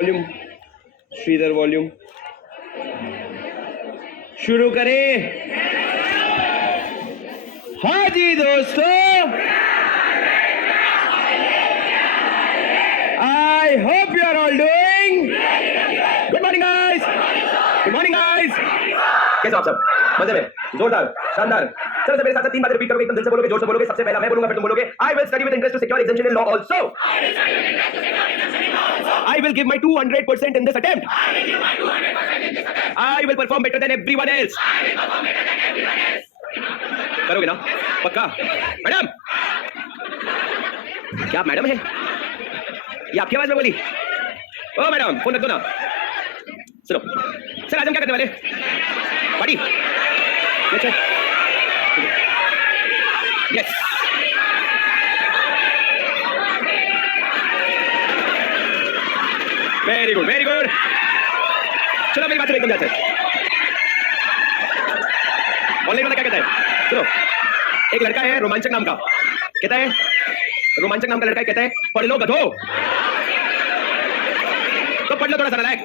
Volume, Shridhar volume शुरू करें। हाँ जी दोस्तों, I hope you are all doing good morning guys. Good morning guys, कैसे आप सब? मजे में, जोरदार, शानदार। चलो मेरे साथ 3 बातें रिपीट करोगे, एकदम दिल से बोलोगे, जोर से बोलोगे। सबसे पहला मैं बोलूंगा, फिर तुम बोलोगे। I will study with interest to secure examination in law also. I will give my 200% in this attempt. I will perform better than everyone else. करोगे ना? पक्का? मैडम, क्या आप मैडम है? ये आपकी आवाज में बोली? ओ मैडम, फोन रख दो ना। सुनो, सर आज हम क्या करने वाले? Party? Yes. Very good, very good. चलो मेरी बात सुनो एकदम ध्यान से। ऑनलाइन वाला क्या कहता है? सुनो, एक लड़का है रोमांचक नाम का, कहता है, रोमांचक नाम का लड़का कहता है, पढ़ लो गधो। तो पढ़ लो थोड़ा सा नालायक।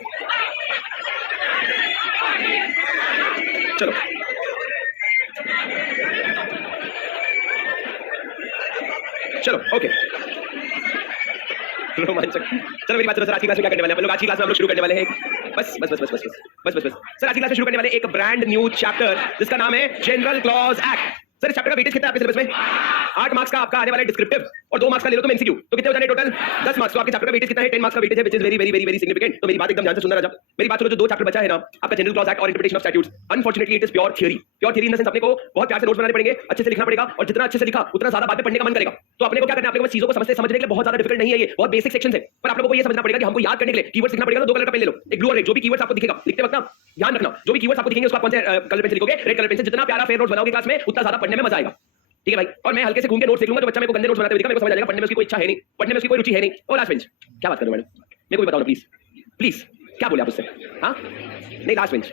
चलो चलो ओके, रोमांचक। चलो मेरी बात सुनो सर, आज की क्लास में क्या करने वाले हैं हम लोग? आज की क्लास में हम लोग शुरू करने वाले हैं बस बस बस बस बस बस बस बस सर, आज की क्लास में शुरू करने वाले एक ब्रांड न्यू चैप्टर जिसका नाम है जनरल क्लॉज एक्ट। सर इस चैप्टर का वेटेज कितना है आपके सिलेबस में? 8 मार्क्स का आपका आने वाला है डिस्क्रिप्टिव, और 2 मार्क्स का ले लो तुम एमसीक्यू, तो कितने हो जाने टोटल? 10 मार्क्स। तो आपके चैप्टर का वेटेज कितना है? 10 मार्क्स का वेटेज है, which is very very very very significant. तो मेरी बात एकदम ध्यान से सुनना राजा। मेरी बात सुनो, जो 2 चैप्टर बचा है ना आपका, जनरल क्लॉज एक्ट और interpretation of statutes, unfortunately it is pure theory. Pure theory in the sense अपने को बहुत प्यार से नोट्स बनाने पड़ेंगे, अच्छे से लिखना पड़ेगा, और जितना अच्छे से लिखा उतना ज्यादा बातें पढ़ने का मन करेगा। तो अपने को क्या करना है? अपने को चीजों को समझने के लिए बहुत ज्यादा डिफिकल्ट नहीं है, ये बहुत बेसिक सेक्शन है, पर आप लोगों को ये समझना पड़ेगा कि हमको याद करने के लिए कीवर्ड्स लिखना पड़ेगा। तो 2 कलर का पेन ले लो, एक ब्लू और रेड। जो भी कीवर्ड्स आपको दिखेगा लिखते वक्त ना ध्यान रखना, जो भी कीवर्ड्स आपको दिखेंगे उसको आप कौन से कलर पेन से लिखोगे? रेड कलर पेन से। जितना प्यारा फेयर नोट्स बनाओगे क्लास में, उतना ज्यादा पढ़ने में मजा आएगा, ठीक है भाई? और मैं हल्के से घूम के नोट्स लिख लूंगा, तो बच्चा मेरे को गंदे नोट्स बनाते हुए दिखा, मेरे को समझ आ जाएगा पढ़ने में उसकी कोई इच्छा है नहीं, पढ़ने में उसकी कोई रुचि है नहीं। और लास्ट बेंच, क्या बात कर रहे हो मैडम? मेरे को भी बताओ ना प्लीज, प्लीज क्या बोले आप उससे? हाँ नहीं, लास्ट बेंच।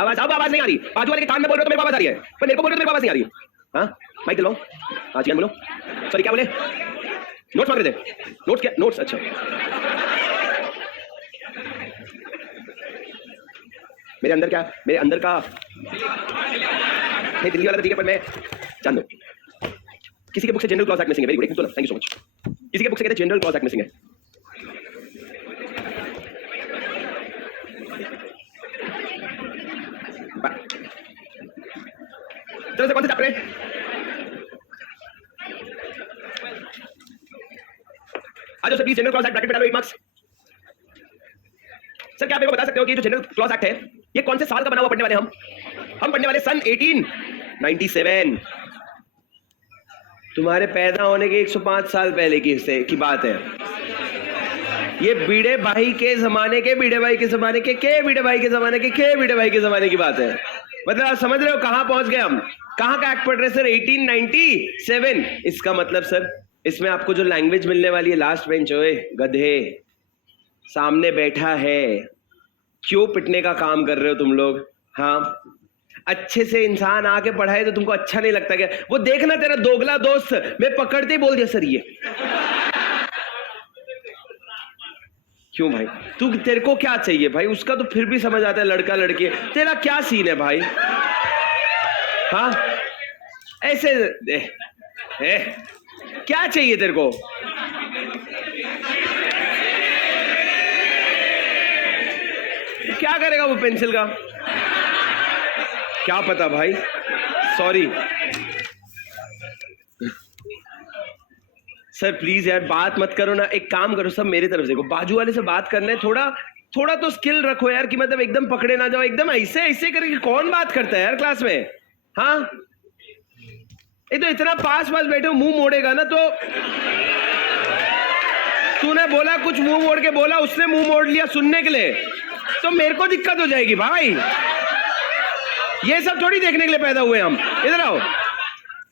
आवाज अब आवाज नहीं आ रही, बाजू वाले के कान में बोल रहे हो तो मेरे को आवाज आ रही है, पर मेरे को बोल रहे हो तो मेरे को आवाज नहीं आ रही है। हाँ माइक दिलाओ। हाँ जी बोलो, सॉरी क्या बोले? नोट्स मांग रहे थे? नोट्स क्या? नोट्स, अच्छा। मेरे अंदर क्या? मेरे अंदर का नहीं, दिल्ली वाला तो ठीक है, पर मैं जान दो, किसी के बुक से जनरल क्लॉज एक्ट मिसिंग है। Very good, thank you so much. किसी के बुक से कहते हैं जनरल क्लॉज एक्ट मिसिंग है। चलो से कौन सा चैप्टर है? आज sir please general clause act bracket में डालो 8 मार्क्स। सर क्या आप मेरे को बता सकते हो कि जो जनरल क्लॉज एक्ट है ये कौन से साल का बना हुआ पढ़ने वाले हम? हम पढ़ने वाले सन 1897। तुम्हारे पैदा होने के 105 साल पहले की बात है। ये बीड़े भाई के जमाने के, बीड़े भाई के जमाने के बीड़े भाई के जमाने के बीड़े भाई के जमाने की बात है। मतलब आप समझ रहे हो कहां पहुंच गए हम? कहां का एक्ट पढ़ रहे सर? 1897। इसका मतलब सर इसमें आपको जो लैंग्वेज मिलने वाली है, लास्ट बेंच ओए गधे सामने बैठा है, क्यों पिटने का काम कर रहे हो तुम लोग? हाँ, अच्छे से इंसान आके पढ़ाए तो तुमको अच्छा नहीं लगता क्या? वो देखना तेरा दोगला दोस्त, मैं पकड़ते ही बोल दिया सर ये। क्यों भाई? तू, तेरे को क्या चाहिए भाई? उसका तो फिर भी समझ आता है लड़का लड़की, तेरा क्या सीन है भाई? हाँ ऐसे क्या चाहिए तेरे को? क्या करेगा वो पेंसिल का? क्या पता भाई, सॉरी सर प्लीज यार बात मत करो ना। एक काम करो सब मेरी तरफ से, बाजू वाले से बात करना है, थोड़ा तो स्किल रखो यार, कि मतलब एकदम पकड़े ना जाओ, एकदम ऐसे ऐसे करके कौन बात करता है यार क्लास में? हाँ ये तो इतना पास बैठे हो, मुंह मोड़ेगा ना तो। तूने बोला कुछ, मुंह मोड़ के बोला, उसने मुंह मोड़ लिया सुनने के लिए, तो मेरे को दिक्कत हो जाएगी भाई। ये सब थोड़ी देखने के लिए पैदा हुए हम। इधर आओ,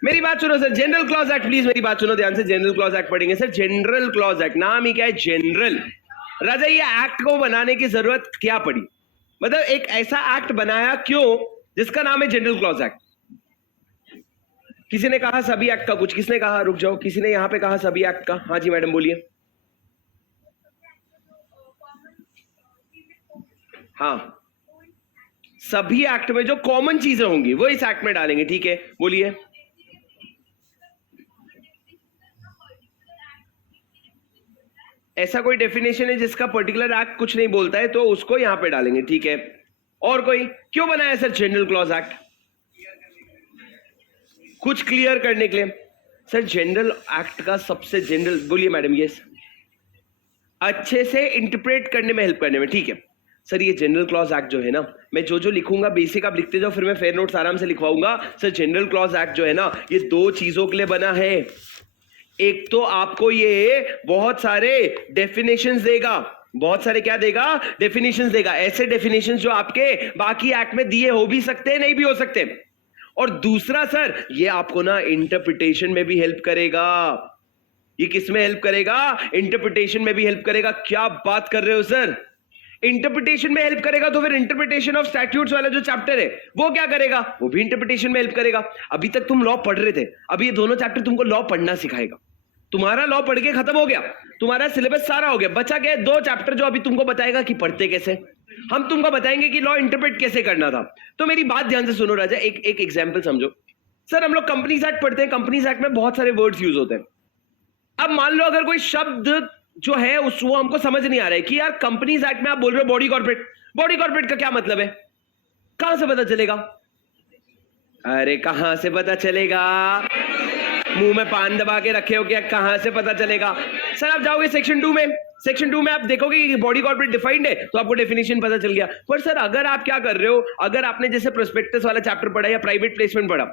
मेरी बात सुनो sir. General clause act, please मेरी बात सुनो ध्यान से। जनरल क्लॉज एक्ट पढ़ेंगे सर। जनरल क्लॉज एक्ट, नाम ही क्या है? जनरल। राजा ये एक्ट को बनाने की जरूरत क्या पड़ी? मतलब एक ऐसा एक्ट बनाया क्यों जिसका नाम है जनरल क्लॉज एक्ट? किसी ने कहा सभी एक्ट का कुछ, किसने कहा? रुक जाओ, किसी ने यहां पे कहा सभी एक्ट का। हाँ जी मैडम बोलिए। हाँ, सभी एक्ट में जो कॉमन चीजें होंगी वो इस एक्ट में डालेंगे, ठीक है, बोलिए। ऐसा कोई डेफिनेशन है जिसका पर्टिकुलर एक्ट कुछ नहीं बोलता है तो उसको यहां पे डालेंगे, ठीक है। और कोई क्यों बनाया सर जनरल क्लॉज एक्ट? कुछ क्लियर करने के लिए। सर जनरल एक्ट का सबसे जनरल, बोलिए मैडम, यस, अच्छे से इंटरप्रेट करने में, हेल्प करने में, ठीक है। सर ये जनरल क्लॉज एक्ट जो है ना, मैं जो जो लिखूंगा बेसिक आप लिखते जाओ, फिर मैं फेयर नोट्स आराम से लिखवाऊंगा। सर जनरल क्लॉज एक्ट जो है ना, ये दो चीजों के लिए बना है। एक तो आपको ये बहुत सारे डेफिनेशंस देगा, बहुत सारे क्या देगा, डेफिनेशंस देगा, ऐसे डेफिनेशंस जो आपके बाकी एक्ट में दिए हो भी सकते हैं, नहीं भी हो सकते। और दूसरा सर ये आपको ना इंटरप्रिटेशन में भी हेल्प करेगा। ये किस में हेल्प करेगा? इंटरप्रिटेशन में भी हेल्प करेगा। क्या बात कर रहे हो सर, इंटरप्रिटेशन में हेल्प करेगा? तो फिर इंटरप्रिटेशन ऑफ स्टैट्यूट्स वाला जो चैप्टर है वो क्या करेगा? वो भी इंटरप्रिटेशन में हेल्प करेगा। अभी तक तुम लॉ पढ़ रहे थे, अभी ये दोनों चैप्टर तुमको लॉ पढ़ना सिखाएगा। तुम्हारा लॉ पढ़ के खत्म हो गया, तुम्हारा सिलेबस सारा हो गया, बचा गया दो चैप्टर जो अभी तुमको बताएगा कि पढ़ते कैसे। हम तुमको बताएंगे कि लॉ इंटरप्रेट कैसे करना था। तो मेरी बात ध्यान से सुनो राजा, एक एग्जांपल समझो। सर हम लोग कंपनीज एक्ट पढ़ते हैं, कंपनीज एक्ट में बहुत सारे वर्ड्स यूज होते हैं। अब मान लो अगर कोई शब्द जो है उस वो हमको समझ नहीं आ रहा है कि यार कंपनीज एक्ट में आप बोल रहे हो बॉडी कॉर्पोरेट, बॉडी कॉर्पोरेट का क्या मतलब है? कहां से पता चलेगा? अरे कहां से पता चलेगा? मुंह में पान दबा के रखे हो क्या? कहां से पता चलेगा? सर आप जाओगे सेक्शन 2 में, सेक्शन 2 में आप देखोगे कि बॉडी कॉर्पोरेट डिफाइंड है तो आपको डेफिनेशन पता चल गया। पर सर अगर आप क्या कर रहे हो, अगर आपने जैसे प्रोस्पेक्टस वाला चैप्टर पढ़ा या प्राइवेट प्लेसमेंट पढ़ा,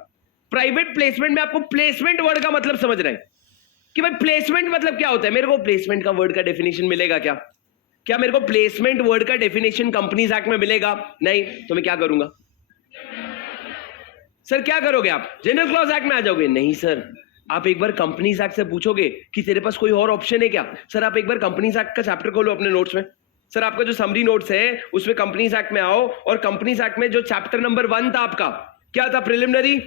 प्राइवेट प्लेसमेंट में आपको प्लेसमेंट वर्ड का मतलब समझ रहे हैं कि भाई प्लेसमेंट मतलब क्या होता है, मेरे को प्लेसमेंट का वर्ड का डेफिनेशन मिलेगा क्या? क्या मेरे को प्लेसमेंट वर्ड का डेफिनेशन कंपनीज एक्ट में मिलेगा? नहीं। तो मैं क्या करूंगा सर? क्या करोगे आप? जनरल क्लॉज एक्ट में आ जाओगे? नहीं सर, आप एक बार कंपनीज एक्ट से पूछोगे कि तेरे पास कोई और ऑप्शन है क्या? सर आप एक बार कंपनीज एक्ट का चैप्टर खोलो अपने नोट्स में। सर आपका जो समरी नोट्स है उसमें कंपनीज एक्ट में आओ और कंपनीज एक्ट में जो चैप्टर नंबर 1 था आपका, क्या था? प्रिलिमिनरी।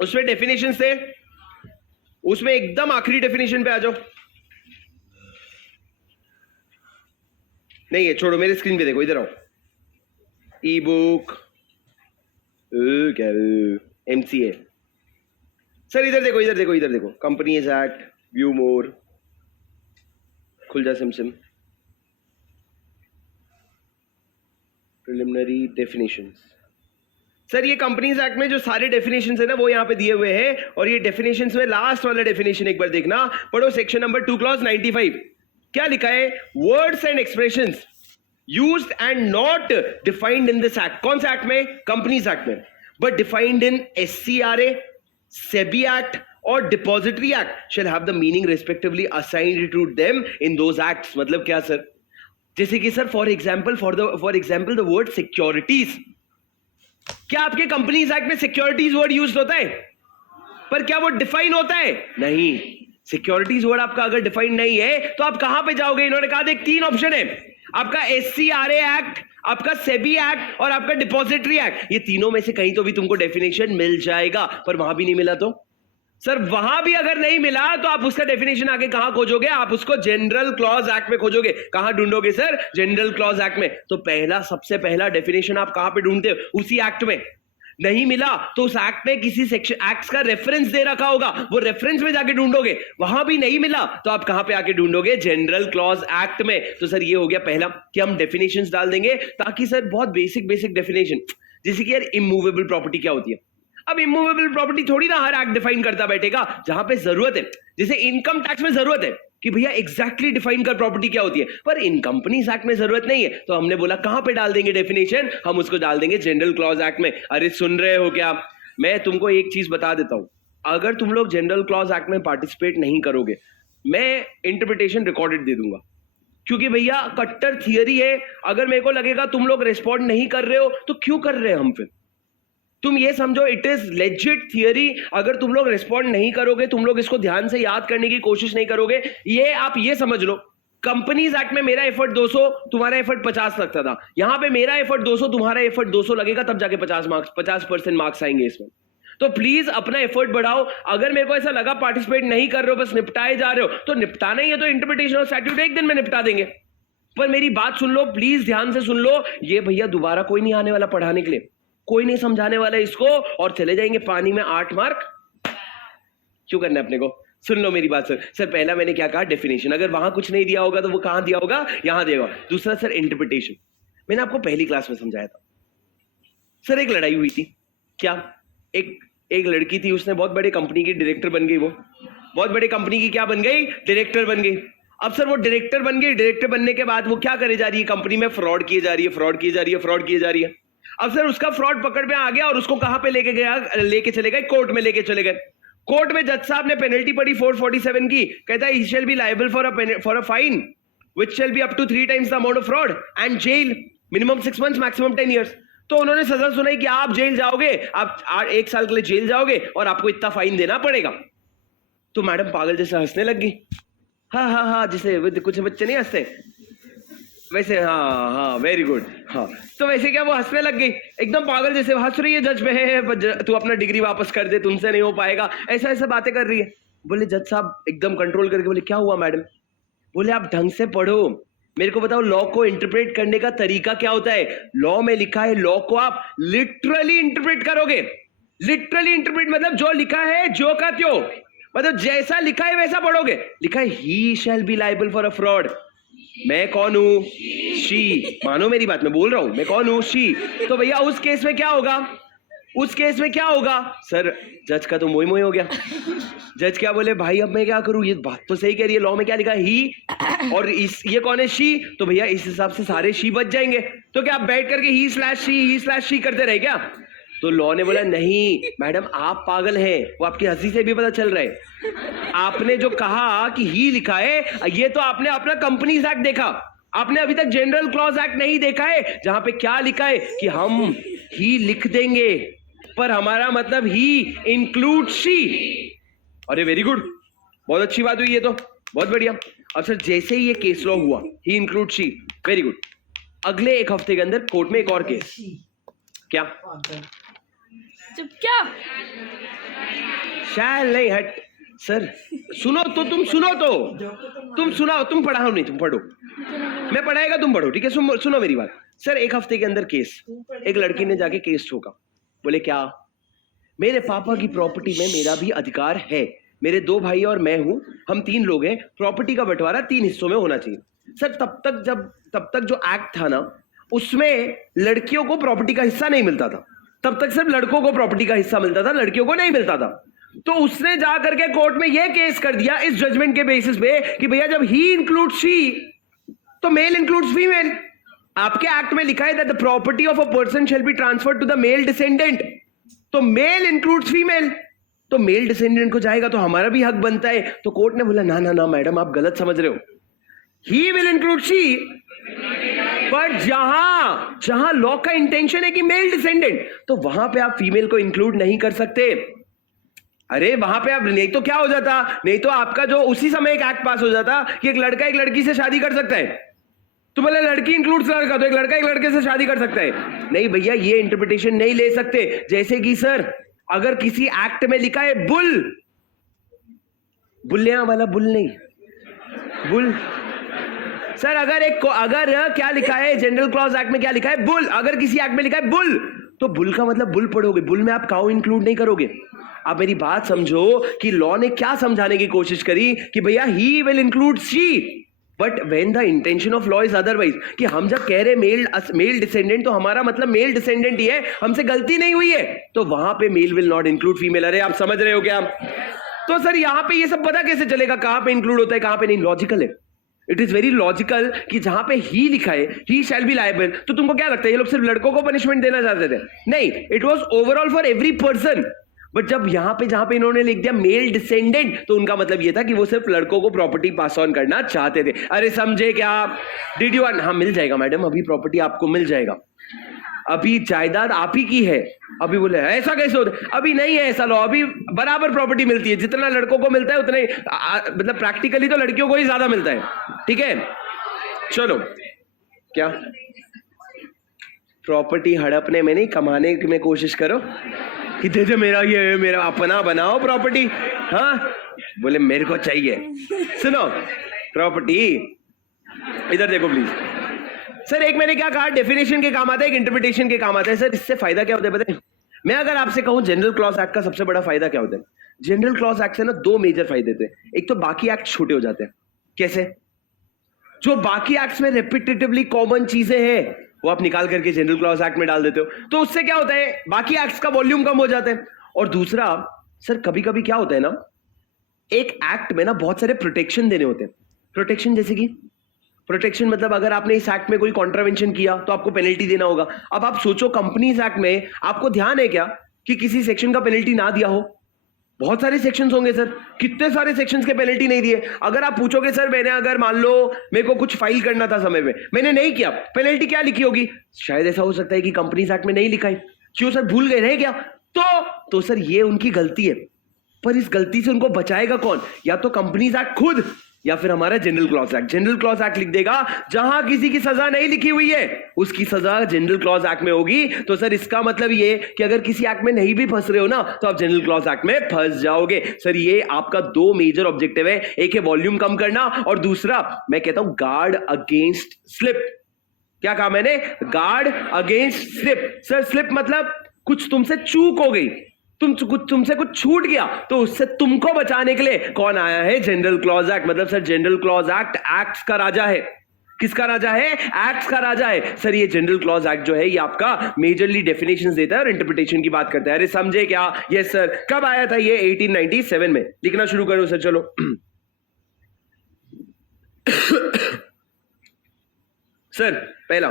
उसमें डेफिनेशन थे, उसमें एकदम आखिरी डेफिनेशन पे आ जाओ। नहीं है, छोड़ो, मेरे स्क्रीन पे देखो, इधर आओ। ई बुक, क्या MCA। सर इधर देखो, इधर देखो, इधर देखो, कंपनीज एक्ट, व्यू मोर, खुल जा सिम। Preliminary definitions. सर ये कंपनीज एक्ट में जो सारे डेफिनेशंस है ना वो यहाँ पे दिए हुए हैं। और ये डेफिनेशंस में लास्ट वाला डेफिनेशन एक बार देखना, पढ़ो सेक्शन नंबर 2 क्लॉज 95। क्या लिखा है? Words and expressions used and not defined in this act. कौन सा एक्ट में? कंपनीज एक्ट में। But defined in SCRA, SEBI Act और Depository Act shall have the meaning respectively assigned to them in those acts। मतलब क्या sir? जैसे कि sir for example the word securities, क्या आपके कंपनीज एक्ट में सिक्योरिटीज वर्ड यूज होता है? पर क्या वो डिफाइन होता है? नहीं। सिक्योरिटीज वर्ड आपका अगर डिफाइन नहीं है तो आप कहां पे जाओगे? इन्होंने कहा देख 3 ऑप्शन है आपका, SCRA एक्ट, आपका SEBI एक्ट और आपका डिपॉजिटरी एक्ट। ये तीनों में से कहीं तो भी तुमको डेफिनेशन मिल जाएगा। पर वहां भी नहीं मिला तो सर, वहां भी अगर नहीं मिला तो आप उसका डेफिनेशन आगे कहां खोजोगे? आप उसको जनरल क्लॉज एक्ट में खोजोगे। कहां ढूंढोगे सर? जनरल क्लॉज एक्ट में। तो सबसे पहला डेफिनेशन आप कहां पे ढूंढते हो? उसी एक्ट में। नहीं मिला तो उस एक्ट में किसी सेक्शन एक्ट का रेफरेंस दे रखा होगा, वो रेफरेंस में जाके ढूंढोगे। वहां भी नहीं मिला तो आप कहां पे आके ढूंढोगे? जनरल क्लॉज एक्ट में। तो सर ये हो गया पहला कि हम डेफिनेशंस डाल देंगे, ताकि सर बहुत बेसिक डेफिनेशन, जैसे कि यार इमूवेबल प्रॉपर्टी क्या होती है। अब इमूवेबल प्रॉपर्टी थोड़ी ना हर एक्ट डिफाइन करता बैठेगा, जहां पे जरूरत है, जैसे इनकम टैक्स में जरूरत है कि भैया एग्जैक्टली डिफाइन कर प्रॉपर्टी क्या होती है, पर इन कंपनीज एक्ट में जरूरत नहीं है। तो हमने बोला कहां पे डाल देंगे डेफिनेशन? हम उसको डाल देंगे जनरल क्लॉज एक्ट में। अरे सुन रहे हो क्या? मैं तुमको एक चीज बता देता हूं, अगर तुम लोग जनरल क्लॉज एक्ट में पार्टिसिपेट नहीं करोगे, मैं इंटरप्रिटेशन रिकॉर्डेड दे दूंगा। क्योंकि भैया कट्टर थियरी है, अगर मेरे को लगेगा तुम लोग रिस्पॉन्ड नहीं कर रहे हो तो क्यों कर रहे हैं हम? फिर तुम ये समझो इट इज लेजिट थियरी। अगर तुम लोग रिस्पॉन्ड नहीं करोगे, तुम लोग इसको ध्यान से याद करने की कोशिश नहीं करोगे, ये आप ये समझ लो, कंपनीज एक्ट में मेरा एफर्ट 200, तुम्हारा एफर्ट 50 लगता था। यहां पे मेरा एफर्ट 200, तुम्हारा एफर्ट 200 लगेगा, तब जाके 50% मार्क्स आएंगे इसमें। तो प्लीज अपना एफर्ट बढ़ाओ। अगर मेरे को ऐसा लगा पार्टिसिपेट नहीं कर रहे हो, बस निपटाए जा रहे हो, तो निपटाना ही है तो इंटरप्रिटेशन ऑफ स्टैट्यूट एक दिन में निपटा देंगे। पर मेरी बात सुन लो प्लीज, ध्यान से सुन लो, ये भैया दोबारा कोई नहीं आने वाला पढ़ाने के लिए, कोई नहीं समझाने वाला इसको, और चले जाएंगे पानी में 8 मार्क। क्यों करना है अपने को? सुन लो मेरी बात सर पहला मैंने क्या कहा, डेफिनेशन, अगर वहां कुछ नहीं दिया होगा तो वो कहां दिया होगा, यहां दिया होगा। दूसरा सर इंटरप्रिटेशन, मैंने आपको पहली क्लास में समझाया था सर। एक लड़ाई हुई थी, क्या, एक लड़की थी, उसने बहुत बड़ी कंपनी की डायरेक्टर बन गई, वो बहुत बड़ी कंपनी की क्या बन गई, डायरेक्टर बन गई। अब सर वो डायरेक्टर बन गई, डायरेक्टर बनने के बाद वो क्या करे जा रही है, कंपनी में फ्रॉड किए जा रही है, फ्रॉड किए जा रही है, फ्रॉड किए जा रही है। अब सर उसका फ्रॉड पकड़ में आ गया और उसको कहां पे लेके चले गए, कोर्ट में लेके चले गए। कोर्ट में जज साहब ने पेनल्टी पड़ी 447 की, कहता है he shall be liable for a fine which shall be up to 3 times the amount of fraud and jail minimum 6 months maximum 10 years। तो उन्होंने सजा सुनाई कि आप जेल जाओगे, आप 1 साल के लिए जेल जाओगे और आपको इतना फाइन देना पड़ेगा। तो मैडम पागल जैसे हंसने लग गई, हाँ जैसे कुछ बच्चे नहीं हंसते वैसे, हाँ वेरी गुड, हाँ। तो वैसे क्या वो हंसने लग गई एकदम पागल जैसे, हंस रही है जज पे, तू अपना डिग्री वापस कर दे, तुमसे नहीं हो पाएगा, ऐसा बातें कर रही है। बोले जज साहब एकदम कंट्रोल करके बोले क्या हुआ मैडम? बोले आप ढंग से पढ़ो, मेरे को बताओ लॉ को इंटरप्रेट करने का तरीका क्या होता है। लॉ में लिखा है, लॉ को आप लिटरली इंटरप्रेट करोगे। लिटरली इंटरप्रेट मतलब जो लिखा है जो का त्यों, मतलब जैसा लिखा है वैसा पढ़ोगे। लिखा है he shall be liable for a fraud, मैं कौन हूं, शी, मानो मेरी बात, मैं बोल रहा हूं मैं कौन हूं, शी। तो भैया उस केस में क्या होगा, उस केस में क्या होगा सर? जज का तो मोई मोई हो गया। जज क्या बोले, भाई अब मैं क्या करूं, ये बात तो सही कह रही है, लॉ में क्या लिखा है ही, और ये कौन है, शी। तो भैया इस हिसाब से सारे शी बच जाएंगे। तो क्या आप बैठ करके ही स्लैश शी करते रहे क्या? तो लॉ ने बोला नहीं मैडम आप पागल हैं, वो आपकी हंसी से भी पता चल रहा है। आपने जो कहा कि ही लिखा है, ये तो आपने अपना कंपनीज एक्ट देखा, आपने अभी तक जनरल क्लॉज एक्ट नहीं देखा है, जहां पे क्या लिखा है कि हम ही लिख देंगे पर हमारा मतलब ही इंक्लूड शी। अरे वेरी गुड, बहुत अच्छी बात हुई, ये तो बहुत बढ़िया। अब सर जैसे ही ये केस लॉ हुआ, ही इंक्लूड शी, वेरी गुड, अगले 1 हफ्ते के अंदर कोर्ट में एक और केस, क्या चुप क्या, शैल नहीं हट। सर सुनो तो, तुम सुनो तो, तुम सुनाओ, तुम पढ़ाओ नहीं, तुम पढ़ो, मैं पढ़ाएगा तुम पढ़ो, ठीक है? सुनो मेरी बात। सर 1 हफ्ते के अंदर केस, एक लड़की ने जाके केस ठोका, बोले क्या, मेरे पापा की प्रॉपर्टी में मेरा भी अधिकार है, मेरे 2 भाई और मैं हूं, हम 3 लोग हैं, प्रॉपर्टी का बंटवारा 3 हिस्सों में होना चाहिए। सर तब तक जो एक्ट था ना, उसमें लड़कियों को प्रॉपर्टी का हिस्सा नहीं मिलता था, तब तक सिर्फ लड़कों को प्रॉपर्टी का हिस्सा मिलता था, लड़कियों को नहीं मिलता था। तो उसने जा करके कोर्ट में यह केस कर दिया इस जजमेंट के बेसिस पे कि भैया जब ही इंक्लूड शी तो मेल इंक्लूड्स फीमेल। आपके एक्ट में लिखा है that the property of a person shall be transferred to the male descendant, तो मेल इंक्लूड्स फीमेल, तो मेल डिसेंडेंट को जाएगा तो हमारा भी हक बनता है। तो कोर्ट ने बोला ना ना ना मैडम आप गलत समझ रहे हो, he will include she, but जहां लॉ का इंटेंशन है कि मेल डिसेंडेंट, तो वहां पे आप फीमेल को इंक्लूड नहीं कर सकते। अरे वहां पे आप, नहीं तो क्या हो जाता, नहीं तो आपका जो उसी समय एक एक्ट पास हो जाता कि एक लड़का एक लड़की से शादी कर सकता है, तो बोले लड़की इंक्लूड्स लड़का, तो एक लड़का एक लड़के से शादी कर सकता है। नहीं भैया ये इंटरप्रिटेशन नहीं ले सकते। जैसे कि सर अगर किसी एक्ट में लिखा है बुल, बुल्लियां वाला बुल नहीं, बुल सर, अगर क्या लिखा है जनरल क्लॉज एक्ट में, क्या लिखा है बुल, अगर किसी एक्ट में लिखा है बुल, तो बुल का मतलब बुल पढ़ोगे, बुल में आप काऊ इंक्लूड नहीं करोगे। आप मेरी बात समझो कि लॉ ने क्या समझाने की कोशिश करी कि भैया he will include she, but when the intention of law is otherwise, कि हम जब कह रहे मेल डिसेंडेंट तो हमारा मतलब मेल डिसेंडेंट ही है, हमसे गलती नहीं हुई है, तो वहां पे male will not include female. अरे आप समझ रहे हो क्या? तो सर यहां पे ये सब पता कैसे चलेगा कहां पे इंक्लूड होता है कहां पे नहीं? लॉजिकल है, इट इज वेरी लॉजिकल कि जहां पे ही लिखा है ही शैल बी लायबल, तो तुमको क्या लगता है ये लोग सिर्फ लड़कों को पनिशमेंट देना चाहते थे? नहीं, it was overall for every person. But जब यहां पे जहां पे इन्होंने लिख दिया मेल डिसेंडेंट, तो उनका मतलब ये था कि वो सिर्फ लड़कों को प्रॉपर्टी पास ऑन करना चाहते थे। अरे समझे क्या आप? Did you? हाँ मिल जाएगा मैडम, अभी प्रॉपर्टी आपको मिल जाएगा, अभी जायदाद आप ही की है। अभी बोले ऐसा कैसे होता है? अभी नहीं है ऐसा लॉ, अभी बराबर प्रॉपर्टी मिलती है, जितना लड़कों को मिलता है उतना ही, मतलब प्रैक्टिकली तो लड़कियों को ही ज्यादा मिलता है, ठीक है? चलो क्या प्रॉपर्टी हड़पने में नहीं, कमाने में कोशिश करो कि दे मेरा, ये मेरा अपना बनाओ प्रॉपर्टी। हाँ बोले मेरे को चाहिए। सुनो प्रॉपर्टी इधर देखो प्लीज सर, एक मैंने क्या कहा, डेफिनेशन के काम आता है, एक इंटरप्रिटेशन के काम आता है। सर इससे फायदा क्या होता है पता है? मैं अगर आपसे कहूं जनरल क्लॉज एक्ट का सबसे बड़ा फायदा क्या होता है, जनरल क्लॉज एक्ट से ना दो मेजर फायदे थे। एक तो बाकी एक्ट छोटे हो जाते हैं। कैसे? जो बाकी एक्ट्स में रेपिटेटिवली कॉमन चीजें हैं वो आप निकाल करके जनरल क्लॉज एक्ट में डाल देते हो, तो उससे क्या होता है, बाकी एक्ट्स का वॉल्यूम कम हो जाता है। और दूसरा सर, कभी कभी क्या होता है ना, एक एक्ट में ना बहुत सारे प्रोटेक्शन देने होते हैं। प्रोटेक्शन जैसे कि प्रोटेक्शन मतलब अगर आपने इस एक्ट में कोई कॉन्ट्रावेंशन किया तो आपको पेनल्टी देना होगा। अब आप सोचो, कंपनीज एक्ट में आपको ध्यान है क्या कि किसी सेक्शन का पेनल्टी ना दिया हो? बहुत सारे सेक्शंस होंगे सर, कितने सारे सेक्शंस के पेनल्टी नहीं दिए। अगर आप पूछोगे सर मैंने अगर मान लो मेरे को कुछ फाइल करना था समय में, मैंने नहीं किया, पेनल्टी क्या लिखी होगी? शायद ऐसा हो सकता है कि कंपनीज एक्ट में नहीं लिखा है। क्यों सर, भूल गए, रह गया? तो सर ये उनकी गलती है, पर इस गलती से उनको बचाएगा कौन? या तो कंपनीज एक्ट खुद या फिर हमारा general clause act. General clause act लिख देगा जहां किसी की सजा नहीं लिखी हुई है उसकी सजा जनरल क्लॉज एक्ट में होगी। तो सर इसका मतलब ये कि अगर किसी एक्ट में नहीं भी फंस रहे हो ना तो आप जनरल क्लॉज एक्ट में फंस जाओगे। सर ये आपका दो मेजर ऑब्जेक्टिव है, एक है वॉल्यूम कम करना और दूसरा मैं कहता हूं गार्ड अगेंस्ट स्लिप। क्या कहा मैंने? Guard against slip. Sir slip मतलब कुछ तुमसे चूक हो गई, तुमसे कुछ छूट गया, तो उससे तुमको बचाने के लिए कौन आया है? General clause act. मतलब sir general clause act acts का राजा है। किसका राजा है? एक्ट्स का राजा है। सर ये जनरल क्लॉज एक्ट जो है ये आपका मेजरली डेफिनेशंस देता है और इंटरप्रिटेशन की बात करता है। अरे समझे क्या? Yes sir. कब आया था ये? 1897 में। लिखना शुरू करो सर, चलो। सर पहला,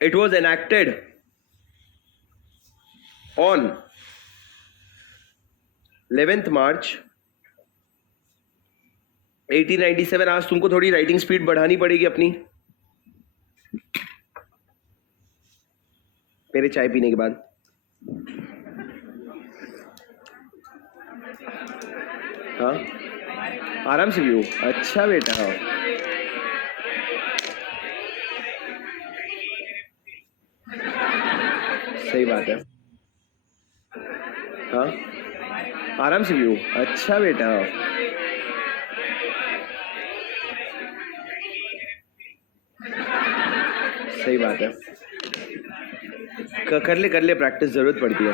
it was enacted on 11th March 1897। आज तुमको थोड़ी राइटिंग स्पीड बढ़ानी पड़ेगी अपनी, मेरे चाय पीने के बाद। हाँ आराम से पियो। अच्छा बेटा, हाँ सही बात है। हाँ आराम से पियो। अच्छा बेटा, सही बात है। कर ले प्रैक्टिस जरूरत पड़ती है।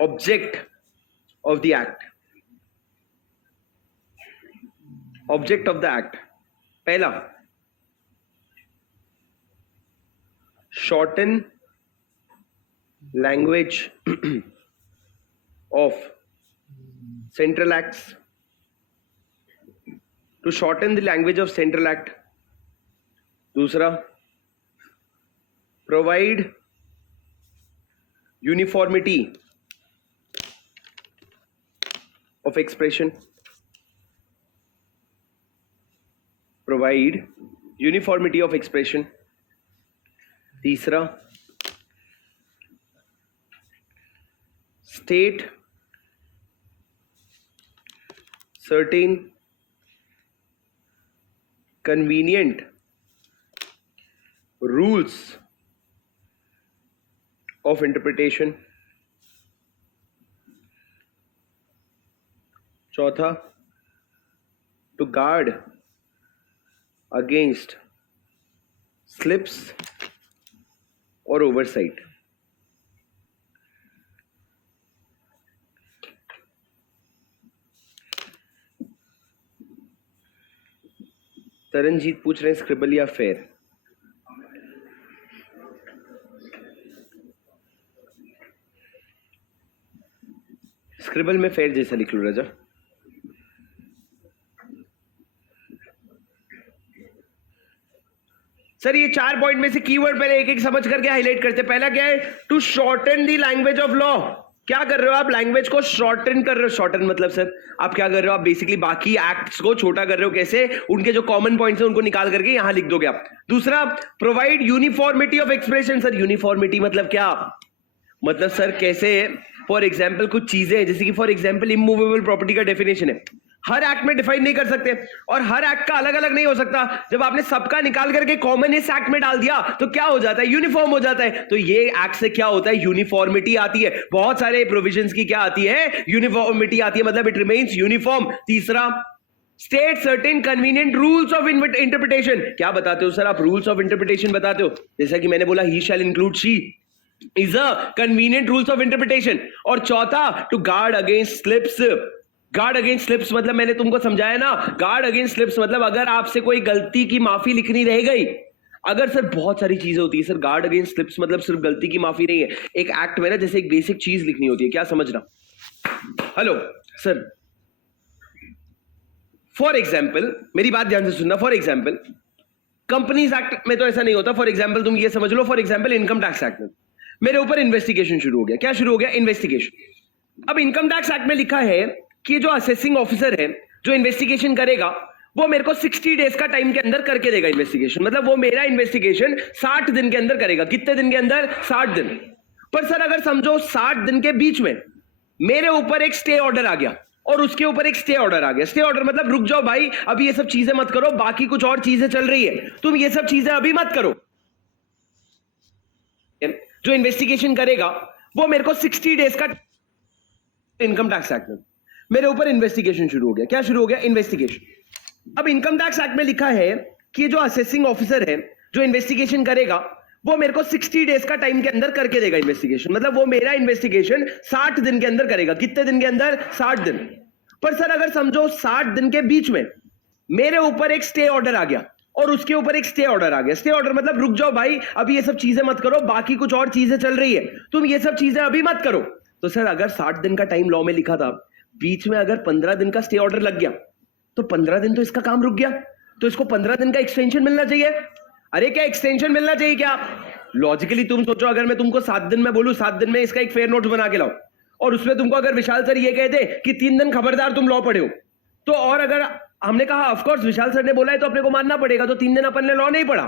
Object of the act, object of the act. पहला, shorten language of central acts, to shorten the language of central act। दूसरा, provide uniformity of expression, provide uniformity of expression। तीसरा, state certain convenient rules of interpretation। चौथा, to guard against slips or oversight। Taranjeet पूछ रहे हैं scribble या fair? Scribble में fair जैसा लिख लो राजा। सर ये 4 पॉइंट में से कीवर्ड पहले एक एक समझ करके हाईलाइट करते हैं। पहला क्या है? To shorten the language of law. क्या कर रहे हो आप? लैंग्वेज को शॉर्टन कर रहे हो। शॉर्टन मतलब सर आप क्या कर रहे हो? आप बेसिकली बाकी एक्ट्स को छोटा कर रहे हो। कैसे? उनके जो कॉमन पॉइंट्स हैं उनको निकाल करके यहां लिख दोगे आप। दूसरा, provide uniformity of expression. Sir uniformity मतलब क्या? मतलब सर कैसे? फॉर एग्जाम्पल कुछ चीजें जैसे कि फॉर एग्जाम्पल इमूवेबल प्रॉपर्टी का डेफिनेशन है, हर एक्ट में डिफाइन नहीं कर सकते, और हर एक्ट का अलग अलग नहीं हो सकता। जब आपने सबका निकाल करके कॉमन इस एक्ट में डाल दिया तो क्या हो जाता है, यूनिफॉर्म हो जाता है। तो ये एक्ट से क्या होता है, यूनिफॉर्मिटी आती है। बहुत सारे प्रोविजंस की क्या आती है, यूनिफॉर्मिटी आती है, मतलब इट रिमेन्स यूनिफॉर्म। तीसरा, state certain convenient rules of interpretation. क्या बताते हो सर आप, रूल्स ऑफ इंटरप्रिटेशन बताते हो। जैसा कि मैंने बोला, he shall include she is a convenient rules of interpretation. और चौथा, to guard against slips. Guard against slips मतलब मैंने तुमको समझाया ना, गार्ड अगेंस्ट स्लिप्स मतलब अगर आपसे कोई गलती की माफी लिखनी रह गई, अगर सर बहुत सारी चीजें होती है सर, गार्ड अगेंस्ट स्लिप्स मतलब सिर्फ गलती की माफी नहीं है। एक एक्ट में ना जैसे एक बेसिक चीज लिखनी होती है, क्या समझना। हेलो सर, फॉर एग्जाम्पल मेरी बात ध्यान से सुनना, फॉर एग्जाम्पल कंपनीज एक्ट में तो ऐसा नहीं होता। फॉर एग्जाम्पल तुम ये समझ लो, for example income tax act में मेरे ऊपर इन्वेस्टिगेशन शुरू हो गया। क्या शुरू हो गया, इन्वेस्टिगेशन। अब इनकम टैक्स एक्ट में लिखा है कि जो असेसिंग ऑफिसर है जो इन्वेस्टिगेशन करेगा, वो मेरे को 60 डेज का टाइम के अंदर करके देगा इन्वेस्टिगेशन। मतलब वो मेरा इन्वेस्टिगेशन 60 दिन के अंदर करेगा। कितने दिन के अंदर, 60 दिन। पर सर अगर समझो 60 दिन के बीच में मेरे ऊपर एक स्टे ऑर्डर आ गया और उसके ऊपर एक स्टे ऑर्डर आ गया। स्टे ऑर्डर मतलब रुक जाओ भाई, अभी ये सब चीजें मत करो, बाकी कुछ और चीजें चल रही है, तुम ये सब चीजें अभी मत करो। जो इन्वेस्टिगेशन करेगा वो मेरे को 60 डेज का, इनकम टैक्स एक्ट में मेरे ऊपर इन्वेस्टिगेशन शुरू हो गया। क्या शुरू हो गया, इन्वेस्टिगेशन। अब इनकम टैक्स एक्ट में लिखा है कि जो असेसिंग ऑफिसर है जो इन्वेस्टिगेशन करेगा, वो मेरे को 60 डेज का टाइम के अंदर करके देगा इन्वेस्टिगेशन। मतलब वो मेरा इन्वेस्टिगेशन 60 दिन के अंदर करेगा। कितने दिन के अंदर, 60 दिन। पर सर अगर समझो 60 दिन के बीच में मेरे ऊपर एक स्टे ऑर्डर आ गया और उसके ऊपर एक स्टे ऑर्डर आ गया। स्टे ऑर्डर मतलब रुक जाओ भाई, अभी ये सब चीजें मत करो, बाकी कुछ और चीजें चल रही है, तुम ये सब चीजें अभी मत करो। तो सर अगर 60 दिन का टाइम लॉ में लिखा था, बीच में अगर 15 दिन का स्टे ऑर्डर लग गया तो 15 दिन तो इसका काम रुक गया, तो इसको 15 दिन का एक्सटेंशन मिलना चाहिए। अरे क्या एक्सटेंशन मिलना चाहिए क्या? लॉजिकली तुम सोचो, अगर मैं तुमको 7 दिन में बोलूं 7 दिन में इसका एक फेयर नोट बना के लाओ, और उसमें तुमको अगर विशाल सर ये कह दे कि 3 दिन खबरदार तुम लॉ पढ़े हो, तो और अगर हमने कहा ऑफ कोर्स विशाल सर ने बोला है तो अपने को मानना पड़ेगा, तो 3 दिन अपन ने लॉ नहीं पढ़ा,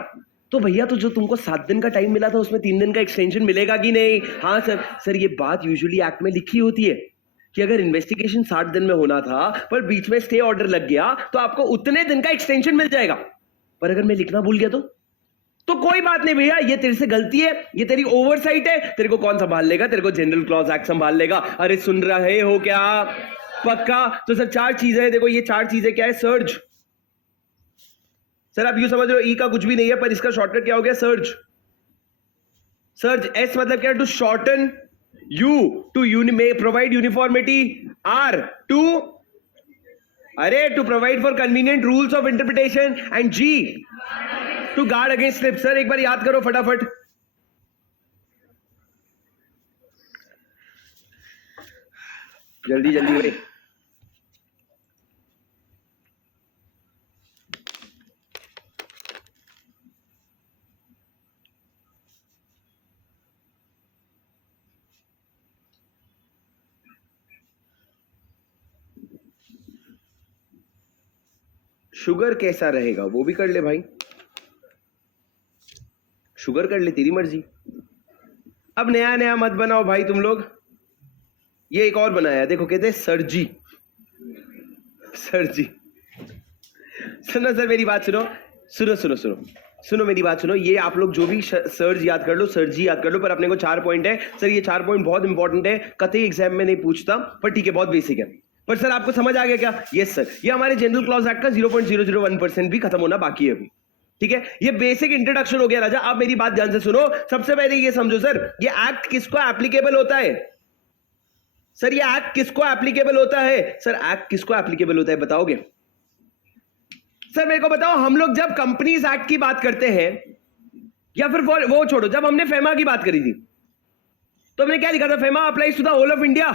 तो भैया तो जो तुमको 7 दिन का टाइम मिला था उसमें 3 दिन का एक्सटेंशन मिलेगा कि नहीं? हाँ सर ये बात यूजुअली एक्ट में लिखी होती है कि अगर इन्वेस्टिगेशन 60 दिन में होना था पर बीच में स्टे ऑर्डर लग गया तो आपको उतने दिन का एक्सटेंशन मिल जाएगा। पर अगर मैं लिखना भूल गया तो कोई बात नहीं भैया, ये तेरे से गलती है, ये तेरी ओवरसाइट है, तेरे को कौन संभाल लेगा? तेरे को जनरल क्लॉज एक्ट संभाल लेगा। अरे सुन रहे हो क्या? पक्का? तो सर 4 चीजें, देखो ये 4 चीजें क्या है, सर्ज। सर आप यू समझ रहे हो, ई का कुछ भी नहीं है पर इसका शॉर्टकट क्या हो गया, सर्ज। सर्ज, एस मतलब क्या है, to shorten, you to provide uniformity, R to, अरे to provide for convenient rules of interpretation, and G to guard against slip. Sir एक बार याद करो फटाफट। जल्दी जल्दी भाई। शुगर कैसा रहेगा वो भी कर ले भाई, शुगर कर ले, तेरी मर्जी। अब नया नया मत बनाओ भाई तुम लोग। ये एक और बनाया, देखो कहते हैं सर्जी। सर्जी, सुनो सर मेरी बात सुनो, सुनो सुनो सुनो सुनो मेरी बात सुनो। ये आप लोग जो भी सर्ज याद कर लो, सर्जी याद कर लो, पर अपने को 4 पॉइंट है सर। ये 4 पॉइंट बहुत इंपॉर्टेंट है, कतई एग्जाम में नहीं पूछता, पर ठीक है बहुत बेसिक है। पर सर आपको समझ आ गया क्या? Yes sir. ये हमारे जनरल क्लॉज एक्ट का 0.001% भी खत्म होना बाकी है अभी, ठीक है। ये बेसिक इंट्रोडक्शन हो गया राजा। आप मेरी बात ध्यान से सुनो। सबसे पहले ये समझो सर, ये एक्ट किसको एप्लीकेबल होता है? सर ये एक्ट किसको एप्लीकेबल होता है? सर एक्ट किसको एप्लीकेबल होता है बताओगे? सर मेरे को बताओ, हम लोग जब कंपनीज एक्ट की बात करते हैं, या फिर वो छोड़ो, जब हमने फेमा की बात करी थी तो हमने क्या लिखा था? FEMA applies to the whole of India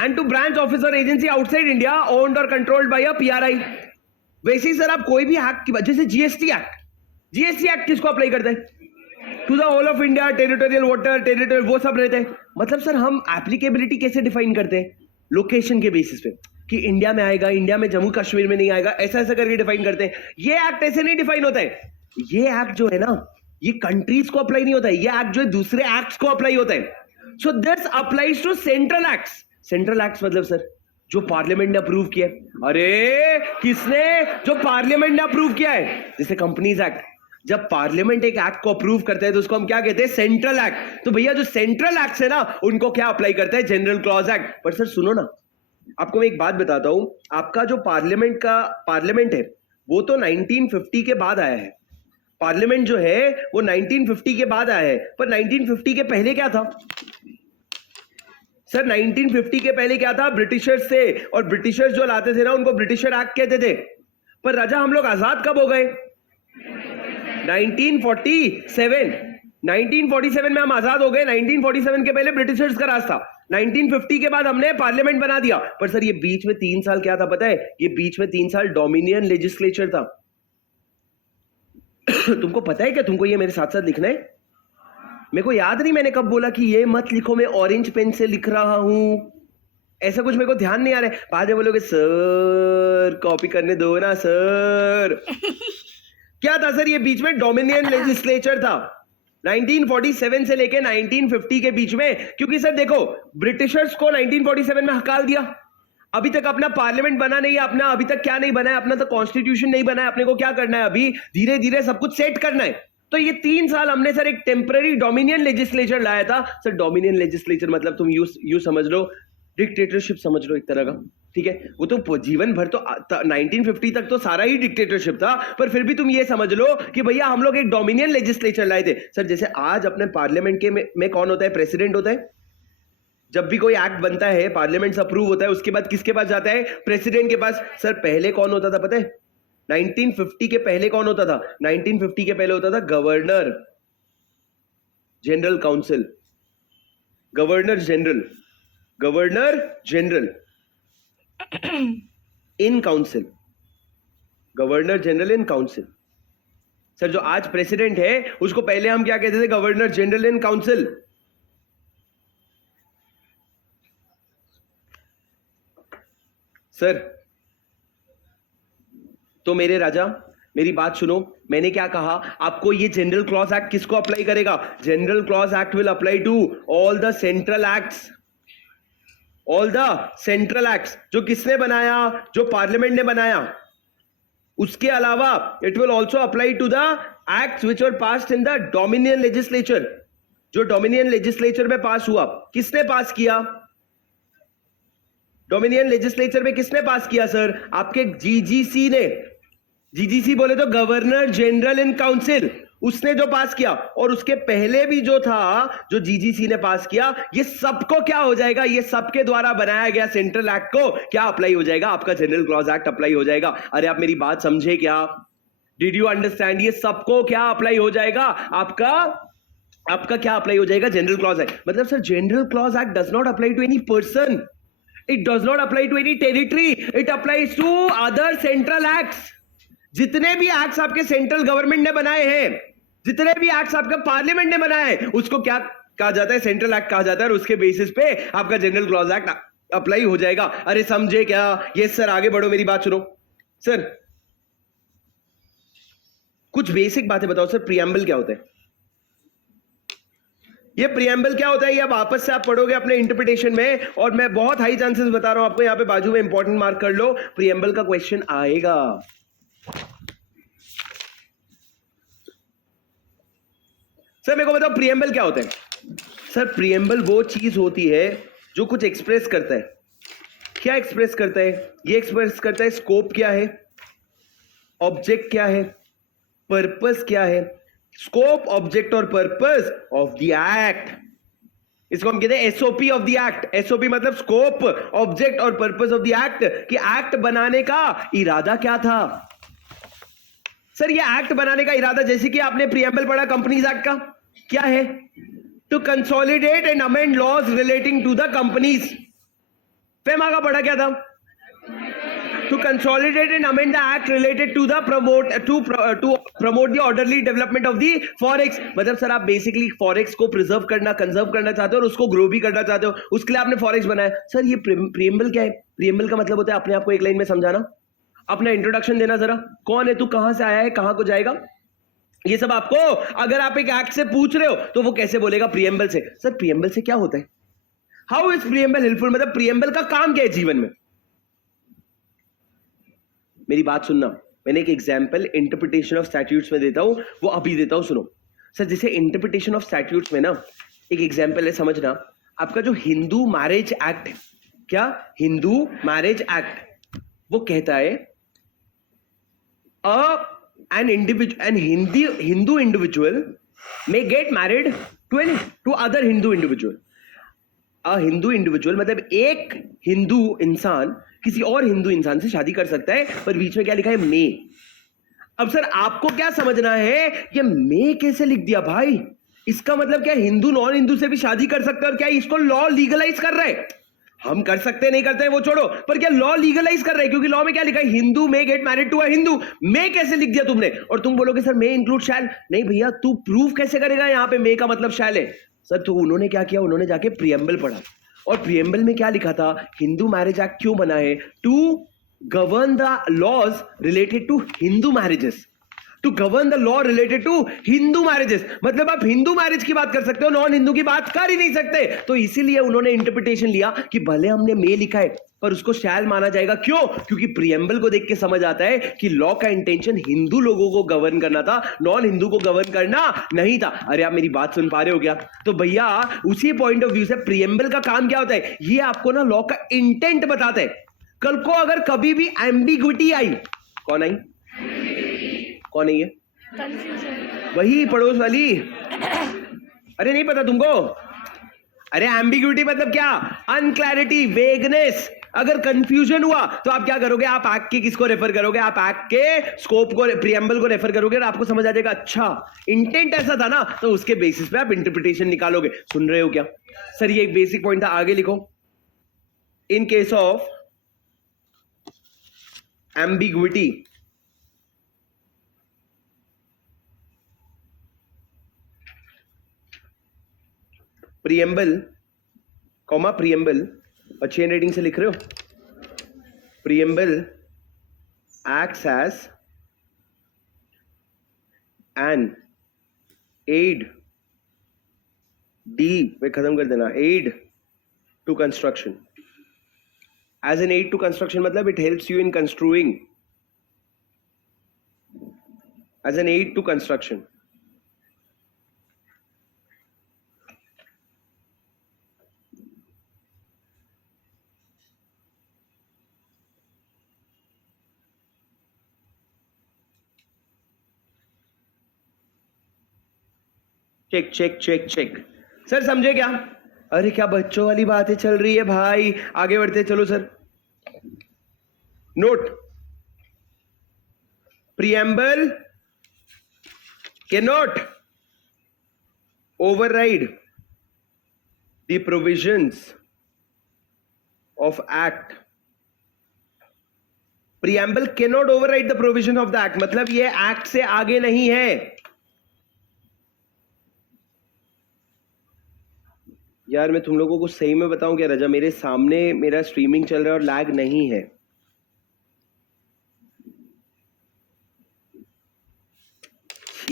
and to branch office और एजेंसी आउटसाइड इंडिया ओन्ड और कंट्रोल्ड बाय अ पीआरआई। वैसे ही सर आप कोई भी एक्ट की बात, जैसे जीएसटी एक्ट किसको अप्लाई करता है? To the whole of India, territorial water, territorial, वो सब रहते हैं। मतलब सर हम एप्लीकेबिलिटी कैसे डिफाइन करते हैं? लोकेशन के बेसिस पे, कि इंडिया में आएगा, इंडिया में जम्मू कश्मीर में नहीं आएगा, ऐसा ऐसा करके डिफाइन करते हैं। ये एक्ट ऐसे नहीं डिफाइन होता है। ये एक्ट जो है ना, ये कंट्रीज को अप्लाई नहीं होता है, ये एक्ट जो है दूसरे एक्ट्स को अप्लाई होता है। So this applies to central acts. Central acts मतलब सर जो पार्लियामेंट ने अप्रूव किया है। अरे किसने? जो पार्लियामेंट ने अप्रूव किया है। जैसे कंपनीज एक्ट, जब पार्लियामेंट एक एक्ट को अप्रूव करते हैं तो उसको हम क्या कहते हैं? Central act. तो भैया जो सेंट्रल एक्ट है ना, उनको क्या अप्लाई करते हैं? General clause act. पर सर सुनो ना, आपको मैं एक बात बताता हूं, आपका जो पार्लियामेंट है वो तो 1950 के बाद आया है। पार्लियामेंट जो है वो 1950 के बाद आया है, पर 1950 के पहले क्या था सर? 1950 के पहले क्या था? ब्रिटिशर्स थे, और ब्रिटिशर्स जो लाते थे ना उनको ब्रिटिशर एक्ट कहते थे। पर राजा हम लोग आजाद कब हो गए? 1947। 1947 में हम आजाद हो गए। 1947 के पहले ब्रिटिशर्स का राज था। 1950 के बाद हमने पार्लियामेंट बना दिया। पर सर ये बीच में 3 साल क्या था पता है? ये बीच में 3 साल डोमिनियन लेजिस्लेचर था। तुमको पता है क्या? तुमको ये मेरे साथ साथ लिखना है। मेरे को याद नहीं मैंने कब बोला कि ये मत लिखो, मैं ऑरेंज पेन से लिख रहा हूं। ऐसा कुछ मेरे को ध्यान नहीं आ रहा है। बाद में बोलोगे सर कॉपी करने दो ना सर। क्या था सर? ये बीच में डोमिनियन लेजिस्लेचर था 1947 से लेके 1950 के बीच में। क्योंकि सर देखो, ब्रिटिशर्स को 1947 में हकाल दिया। अभी तक अपना पार्लियामेंट बना नहीं है, अपना अभी तक क्या नहीं बना है? अपना तो कॉन्स्टिट्यूशन नहीं बना है। अपने को क्या करना है? अभी धीरे धीरे सब कुछ सेट करना है। तो ये 3 साल हमने सर एक टेम्पररी डोमिनियन लेजिस्लेचर लाया था। सर डोमिनियन लेजिस्लेचर मतलब तुम यू समझ लो, डिक्टेटरशिप समझ लो एक तरह का, ठीक है? वो तो जीवन भर तो 1950 तक तो सारा ही डिक्टेटरशिप था, पर फिर भी तुम ये समझ लो कि भैया हम लोग एक डोमिनियन लेजिस्लेचर लाए थे। सर जैसे आज अपने पार्लियामेंट के में कौन होता है? प्रेसिडेंट होता है। जब भी कोई एक्ट बनता है, पार्लियामेंट से अप्रूव होता है, उसके बाद किसके पास जाता है? प्रेसिडेंट के पास। सर पहले कौन होता था पता है? 1950 के पहले कौन होता था? 1950 के पहले होता था governor general council, governor general in council, governor general in council. Sir जो आज प्रेसिडेंट है उसको पहले हम क्या कहते थे? Governor general in council. Sir तो मेरे राजा मेरी बात सुनो, मैंने क्या कहा आपको? ये जनरल क्लॉज एक्ट किसको अप्लाई करेगा? General clause act will apply to all the central acts, all the central acts. जो किसने बनाया? जो पार्लियामेंट ने बनाया। उसके अलावा it will also apply to the acts which were passed in the dominion legislature. जो डोमिनियन लेजिस्लेचर में पास हुआ, किसने पास किया? डोमिनियन लेजिस्लेचर में किसने पास किया सर? आपके जीजीसी ने। जीजीसी बोले तो गवर्नर जनरल इन काउंसिल, उसने जो पास किया। और उसके पहले भी जो था, जो जीजीसी ने पास किया, ये सबको क्या हो जाएगा? ये सबके द्वारा बनाया गया सेंट्रल एक्ट को क्या अप्लाई हो जाएगा? आपका जनरल क्लॉज एक्ट अप्लाई हो जाएगा। अरे आप मेरी बात समझे क्या? Did you understand? ये सबको क्या अप्लाई हो जाएगा? आपका क्या अप्लाई हो जाएगा? General clause act. मतलब sir general clause act does not apply to any person, it does not apply to any territory, it applies to other central acts. जितने भी एक्ट्स आपके सेंट्रल गवर्नमेंट ने बनाए हैं, जितने भी एक्ट्स आपका पार्लियामेंट ने बनाए हैं, उसको क्या कहा जाता है? सेंट्रल एक्ट कहा जाता है। और उसके बेसिस पे आपका जनरल क्लॉज एक्ट अप्लाई हो जाएगा। अरे समझे क्या? यस सर, आगे बढ़ो, मेरी बात सुनो। सर कुछ बेसिक बातें बताओ सर। प्रीएम्बल क्या होता है? ये प्रीएम्बल क्या होता है? ये अब वापस से आप पढ़ोगे अपने इंटरप्रिटेशन में, और मैं बहुत हाई चांसेस बता रहा हूं आपको, यहां पे बाजू में इंपॉर्टेंट मार्क कर लो, प्रीएम्बल का क्वेश्चन आएगा। सर मेरे को बताओ प्रीएम्बल क्या होता है? सर प्रीएम्बल वो चीज होती है जो कुछ एक्सप्रेस करता है। क्या एक्सप्रेस करता है? ये एक्सप्रेस करता है स्कोप क्या है, ऑब्जेक्ट क्या है, पर्पस क्या है। स्कोप, ऑब्जेक्ट और पर्पस ऑफ द एक्ट, इसको हम कहते हैं SOP of the act. SOP मतलब स्कोप, ऑब्जेक्ट और पर्पस ऑफ द एक्ट, कि एक्ट बनाने का इरादा क्या था। सर ये एक्ट बनाने का इरादा, जैसे कि आपने प्रीएम्बल पढ़ा कंपनीज एक्ट का, क्या है? To consolidate and amend laws relating to the companies. FEMA का पढ़ा क्या था? To consolidate and amend the act related to the promote the orderly development of the forex. मतलब सर आप बेसिकली फॉरेक्स को प्रिजर्व करना, कंजर्व करना चाहते हो और उसको ग्रो भी करना चाहते हो, उसके लिए आपने फॉरेक्स बनाया। सर ये प्रीएम्बल क्या है? प्रीएम्बल का मतलब होता है अपने आप को एक लाइन में समझाना, अपना इंट्रोडक्शन देना। जरा कौन है तू, कहां से आया है, कहां को जाएगा, ये सब आपको अगर आप एक एक्ट से पूछ रहे हो तो वो कैसे बोलेगा? प्रीएम्बल से। सर प्रीएम्बल से क्या होता है? How is preamble helpful? मतलब प्रीएम्बल का काम क्या है जीवन में? मेरी बात सुनना, मैंने एक एग्जाम्पल इंटरप्रिटेशन ऑफ स्टैट्यूट्स में देता हूं, वो अभी देता हूं, सुनो सर। जैसे इंटरप्रिटेशन ऑफ स्टैट्यूट्स में ना एक एग्जाम्पल है, समझना। आपका जो हिंदू मैरिज एक्ट, क्या हिंदू मैरिज एक्ट, वो कहता है an Hindu individual may get married to other Hindu individual. A Hindu individual मतलब एक हिंदू इंसान किसी और हिंदू इंसान से शादी कर सकता है, पर बीच में क्या लिखा है, मे। अब सर आपको क्या समझना है, ये मे कैसे लिख दिया भाई? इसका मतलब क्या हिंदू नॉन हिंदू से भी शादी कर सकता है, और क्या इसको लॉ लीगलाइज कर रहा है? हम कर सकते नहीं करते हैं वो छोड़ो, पर क्या लॉ लीगलाइज कर रहे हैं? क्योंकि लॉ में क्या लिखा है, Hindu may get married to a Hindu. May कैसे लिख दिया तुमने? और तुम बोलोगे सर मे इंक्लूड शैल। नहीं भैया, तू प्रूफ कैसे करेगा यहाँ पे मे का मतलब शैल है? सर तो उन्होंने क्या किया, उन्होंने जाके प्रियम्बल पढ़ा, और प्रियम्बल में क्या लिखा था, हिंदू मैरिज एक्ट क्यों बना है? To govern the laws related to Hindu marriages, to govern the law related to Hindu marriages. मतलब आप हिंदू मैरिज की बात कर सकते हो, नॉन हिंदू की बात कर ही नहीं सकते। तो इसीलिए उन्होंने इंटरप्रिटेशन लिया कि भले हमने मे लिखा है पर उसको शैल माना जाएगा। क्यों? क्योंकि प्रियम्बल को देख के समझ आता है कि लॉ का इंटेंशन हिंदू लोगों को गवर्न करना था, नॉन हिंदू को गवर्न करना नहीं था। अरे आप मेरी बात सुन पा रहे हो क्या? तो भैया उसी पॉइंट ऑफ व्यू से प्रियम्बल का काम क्या होता है, ये आपको ना लॉ का इंटेंट बताता है। कल को अगर कभी भी एम्बिग्विटी आई, कौन आई, कौन है ये? कंफ्यूजन। वही पड़ोस वाली। अरे नहीं पता तुमको? अरे एम्बिग्यूटी मतलब क्या, अनक्लैरिटी, वेगनेस। अगर कंफ्यूजन हुआ तो आप क्या करोगे, आप एक्ट के किसको रेफर करोगे, आप एक्ट के स्कोप को, प्रियम्बल को रेफर करोगे, और आपको समझ आ जाएगा अच्छा इंटेंट ऐसा था ना, तो उसके बेसिस पे आप इंटरप्रिटेशन निकालोगे। सुन रहे हो क्या सर? ये एक बेसिक पॉइंट था, आगे लिखो। In case of ambiguity, preamble comma preamble, अच्छी हैंड राइटिंग से लिख रहे हो, preamble acts as an aid, D पे खत्म कर देना, aid to construction. As an aid to construction मतलब it helps you in construing, as an aid to construction. Check check check check. Sir समझे क्या? अरे क्या बच्चों वाली बातें चल रही है भाई, आगे बढ़ते चलो sir. Note, preamble cannot override the provisions of act. Preamble cannot override the provision of the act, मतलब ये एक्ट से आगे नहीं है। यार मैं तुम लोगों को सही में बताऊं क्या रजा, मेरे सामने मेरा स्ट्रीमिंग चल रहा है और लैग नहीं है।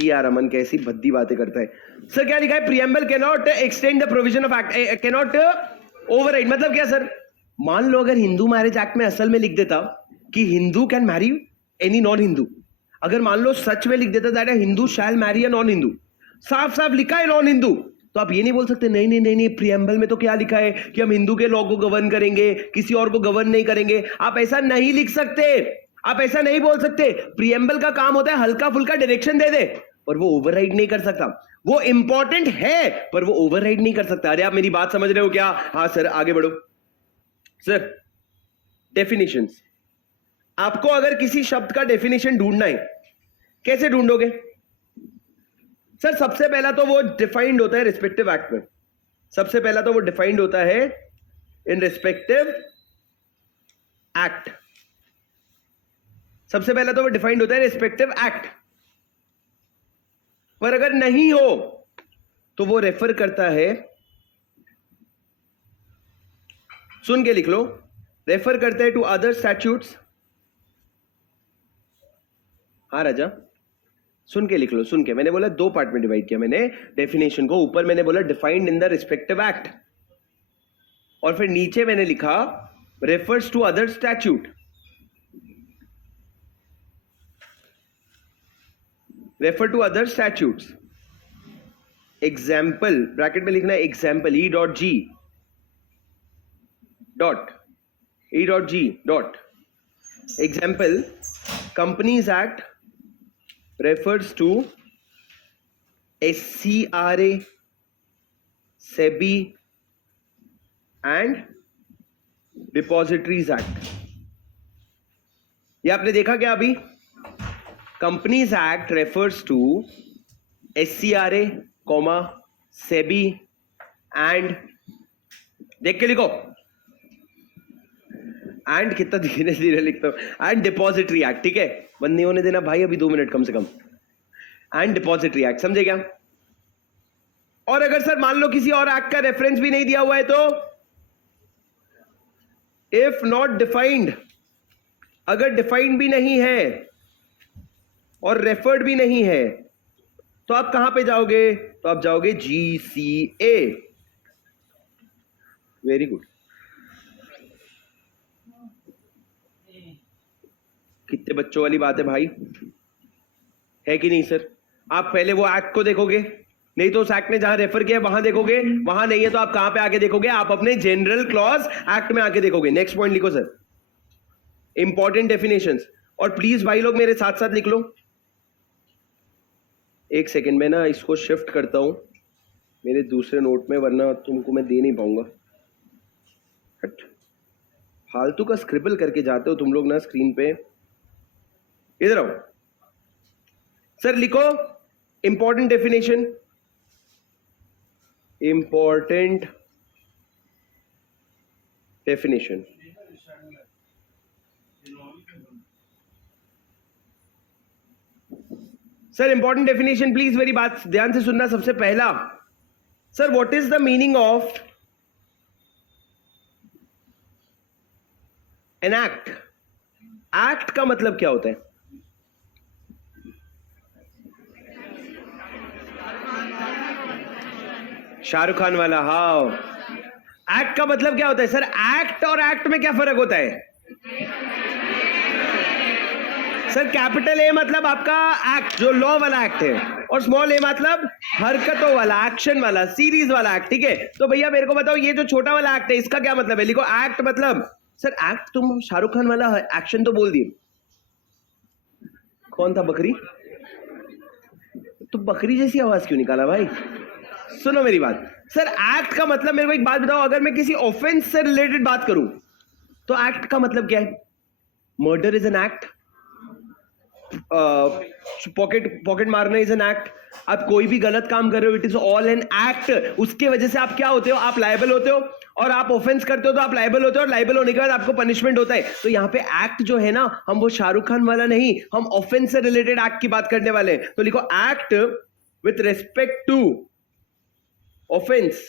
यार अमन कैसी भद्दी बातें करता है। सर क्या लिखा है, preamble can not extend the provision of act, can not override. मतलब क्या सर? मान लो अगर हिंदू मैरिज एक्ट में असल में लिख देता कि Hindu can marry any non Hindu, अगर मान लो सच में लिख देता that Hindu shall marry a non Hindu, साफ साफ लिखा है नॉन हिंदू, तो आप ये नहीं बोल सकते नहीं नहीं नहीं नहीं प्रियम्बल में तो क्या लिखा है कि हम हिंदू के लॉ को गवर्न करेंगे, किसी और को गवर्न नहीं करेंगे। आप ऐसा नहीं लिख सकते, आप ऐसा नहीं बोल सकते। प्रियम्बल का काम होता है हल्का फुल्का डायरेक्शन दे दे, पर वो ओवरराइड नहीं कर सकता। वो इंपॉर्टेंट है पर वो ओवरराइड नहीं कर सकता। अरे आप मेरी बात समझ रहे हो क्या? हाँ सर आगे बढ़ो। सर डेफिनेशंस, आपको अगर किसी शब्द का डेफिनेशन ढूंढना है कैसे ढूंढोगे? सर सबसे पहला तो वो डिफाइंड होता है रिस्पेक्टिव एक्ट में, सबसे पहला तो वो डिफाइंड होता है इन रिस्पेक्टिव एक्ट, सबसे पहला तो वो डिफाइंड होता है रिस्पेक्टिव एक्ट। पर अगर नहीं हो तो वो रेफर करता है, सुन के लिख लो, रेफर करता है टू अदर स्टैट्यूट्स। हाँ राजा सुन के लिख लो, सुन के। मैंने बोला दो पार्ट में डिवाइड किया मैंने डेफिनेशन को। ऊपर मैंने बोला defined in the respective act, और फिर नीचे मैंने लिखा refers to other statute. Refer to other statutes. Example bracket में लिखना है example E.G. Example, Companies Act refers to SCRA, SEBI and Depositories Act. ये आपने देखा क्या अभी? Companies Act refers to SCRA, SEBI and देख के लिखो एंड कितना धीरे धीरे लिखता हूं एंड डिपॉजिटरी एक्ट. ठीक है, बंद नहीं होने देना भाई अभी 2 मिनट कम से कम. एंड डिपॉजिटरी एक्ट समझे क्या? और अगर सर मान लो किसी और एक्ट का रेफरेंस भी नहीं दिया हुआ है तो इफ नॉट डिफाइंड, अगर डिफाइंड भी नहीं है और रेफर्ड भी नहीं है तो आप कहां पे जाओगे? तो आप जाओगे GCA. Very good. कितने बच्चों वाली बात है भाई, है कि नहीं सर? आप पहले वो एक्ट को देखोगे, नहीं तो उस एक्ट ने जहां रेफर किया वहां देखोगे, वहां नहीं है तो आप कहां पे आके देखोगे? आप अपने जनरल क्लॉज एक्ट में आके देखोगे. नेक्स्ट पॉइंट लिखो सर, इंपॉर्टेंट डेफिनेशंस. और प्लीज भाई लोग मेरे साथ साथ लिख लो. एक सेकेंड में ना इसको शिफ्ट करता हूं मेरे दूसरे नोट में, वरना तुमको मैं दे नहीं पाऊंगा. फालतू का स्क्रिबल करके जाते हो तुम लोग ना स्क्रीन पे. इधर आओ सर, लिखो important definition. Important definition. Sir important definition please मेरी बात ध्यान से सुनना. सबसे पहला sir, what is the meaning of an act? Act का मतलब क्या होता है? शाहरुख खान वाला. हाँ, एक्ट का मतलब क्या होता है सर? एक्ट और एक्ट में क्या फर्क होता है सर? कैपिटल ए मतलब आपका एक्ट, जो लॉ वाला एक्ट है, और स्मॉल ए मतलब हरकतों वाला, एक्शन वाला, सीरीज वाला एक्ट. ठीक है, तो भैया मेरे को बताओ ये जो छोटा वाला एक्ट है इसका क्या मतलब है? लिखो एक्ट मतलब. सर एक्ट तुम शाहरुख खान वाला एक्शन तो बोल दिए. कौन था बकरी? तो बकरी जैसी आवाज क्यों निकाला भाई? सुनो मेरी बात. सर एक्ट का मतलब, मेरे को एक बात बताओ, अगर मैं किसी ऑफेंस से रिलेटेड बात करूं तो एक्ट का मतलब क्या है? Murder is an act, pocket मारना इज एन एक्ट, आप कोई भी गलत काम कर रहे हो, it is all an act. उसके वजह से आप क्या होते हो? आप लायबल होते हो. और आप ऑफेंस करते हो तो आप लायबल होते हो, और लायबल होने के बाद आपको पनिशमेंट होता है. तो यहाँ पे एक्ट जो है ना, हम वो शाहरुख खान वाला नहीं, हम ऑफेंस से रिलेटेड एक्ट की बात करने वाले हैं. तो लिखो act with respect to offence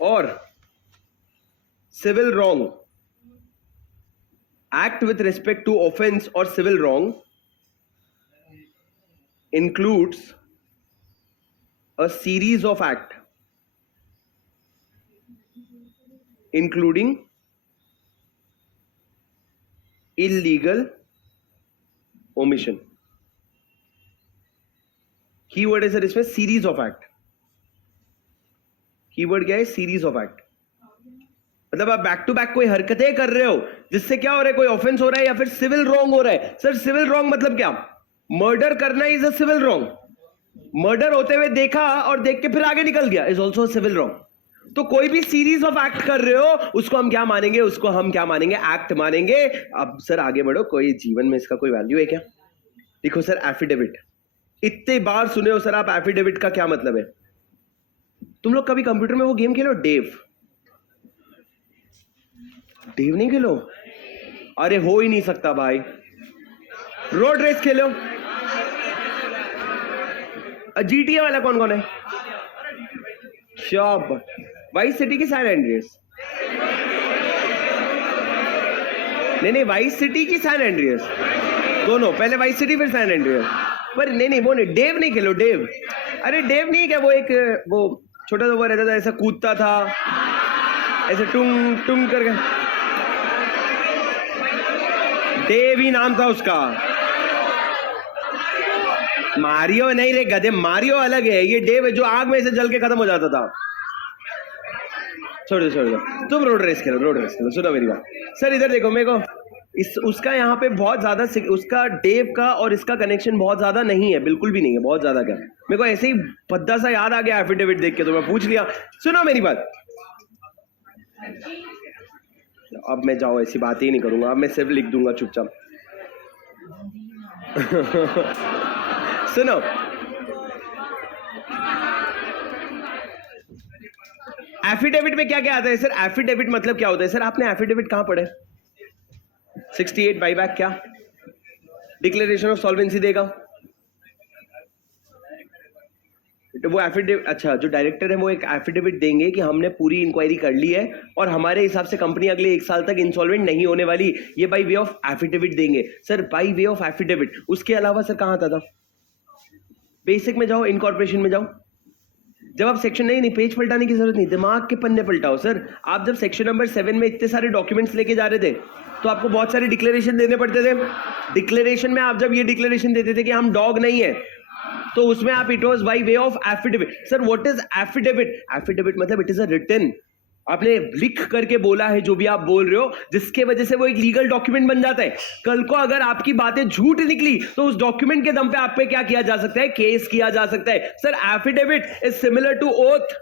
और civil wrong. Act with respect to offense or civil wrong includes a series of act including illegal omission. Keyword है सर इसमें series of act. Keyword क्या है? series of act. मतलब आप back to back कोई हरकतें कर रहे हो जिससे क्या हो रहा है? कोई ऑफेंस हो रहा है या फिर सिविल रॉन्ग हो रहा है. सर सिविल रॉन्ग मतलब क्या? मर्डर करना is a civil wrong. Murder होते हुए देखा और देख के फिर आगे निकल गया इज ऑल्सो सिविल रॉन्ग. तो कोई भी सीरीज ऑफ एक्ट कर रहे हो उसको हम क्या मानेंगे? उसको हम क्या मानेंगे? एक्ट मानेंगे. अब सर आगे बढ़ो. कोई जीवन में इसका कोई वैल्यू है क्या? देखो सर एफिडेविट, इतने बार सुने हो सर आप. एफिडेविट का क्या मतलब है? तुम लोग कभी कंप्यूटर में वो गेम खेलो डेव? डेव नहीं खेलो? अरे हो ही नहीं सकता भाई. रोड रेस खेलो. GTA वाला कौन कौन है? शॉप वाइस सिटी की सैन एंड्रियस. नहीं वाइस सिटी की सैन एंड्रियस, दोनों. पहले वाइस सिटी फिर सैन एंड्रियस. पर नहीं वो नहीं, डेव नहीं खेलो. डेव, अरे डेव नहीं क्या? वो एक वो छोटा सा वो रहता था, ऐसा कूदता था, ऐसे टुंग टुंग करके. डेव ही नाम था उसका. मारियो नहीं रे गधे, मारियो अलग है, ये डेव है जो आग में से जल के खत्म हो जाता था। छोड़ दो, तुम रोड रेस करो। सुनो मेरी बात सर, इधर देखो मेरे को, उसका यहाँ पे बहुत ज्यादा, उसका डेव का और इसका कनेक्शन बहुत ज्यादा नहीं है, बिल्कुल भी नहीं है, बहुत ज्यादा क्या। मेरे को ऐसे ही भद्दा सा याद आ गया एफिडेविट देख के, तो मैं पूछ लिया। सुनो मेरी बात, अब मैं जाओ ऐसी बात ही नहीं करूंगा, अब मैं सिर्फ लिख दूंगा चुपचाप। सुनो, एफिडेविट में क्या क्या आता है सर? एफिडेविट मतलब क्या होता है सर? आपने एफिडेविट कहां पढ़े? 68 बाईबैक क्या? डिक्लेरेशन ऑफ सॉल्वेंसी देगा तो वो एफिडेविट, अच्छा जो डायरेक्टर है वो एक एफिडेविट देंगे कि हमने पूरी इंक्वायरी कर ली है और हमारे हिसाब से कंपनी अगले 1 साल तक इंसॉल्वेंट नहीं होने वाली, ये बाय वे ऑफ एफिडेविट देंगे sir, by way of affidavit. उसके अलावा सर कहां आता था? बेसिक में जाओ, इनकॉर्पोरेशन में जाओ। जब आप सेक्शन नहीं पेज पलटाने की जरूरत नहीं, दिमाग के पन्ने पलटाओ सर। आप जब सेक्शन नंबर 7 में इतने सारे डॉक्यूमेंट्स लेके जा रहे थे तो आपको बहुत सारे डिक्लेरेशन देने पड़ते थे। डिक्लेरेशन में आप जब ये डिक्लेरेशन देते थे कि हम डॉग नहीं है, तो उसमें आप it was by way of affidavit. Sir what is affidavit? Affidavit मतलब इट इज अ रिटन, आपने लिख करके बोला है जो भी आप बोल रहे हो, जिसके वजह से वो एक लीगल डॉक्यूमेंट बन जाता है। कल को अगर आपकी बातें झूठ निकली तो उस डॉक्यूमेंट के दम पे आप पे क्या किया जा सकता है? केस किया जा सकता है। Sir affidavit is similar to oath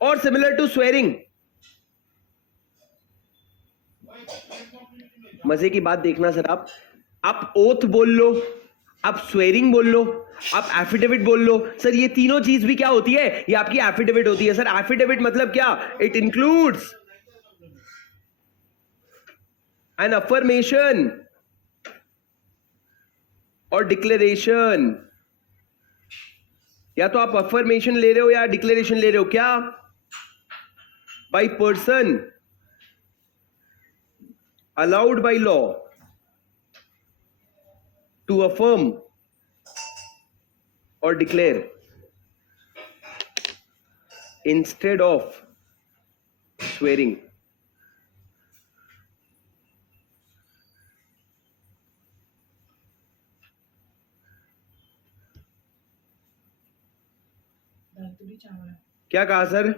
और सिमिलर टू स्वेरिंग। मजे की बात देखना सर, आप ओथ बोल लो, आप स्वेरिंग बोल लो, आप एफिडेविट बोल लो, सर ये तीनों चीज भी क्या होती है? ये आपकी एफिडेविट होती है। सर एफिडेविट मतलब क्या? इट इंक्लूड्स एन अफर्मेशन और डिक्लेरेशन। या तो आप अफर्मेशन ले रहे हो या डिक्लेरेशन ले रहे हो, क्या? By person allowed by law to affirm or declare instead of swearing. क्या कहा sir?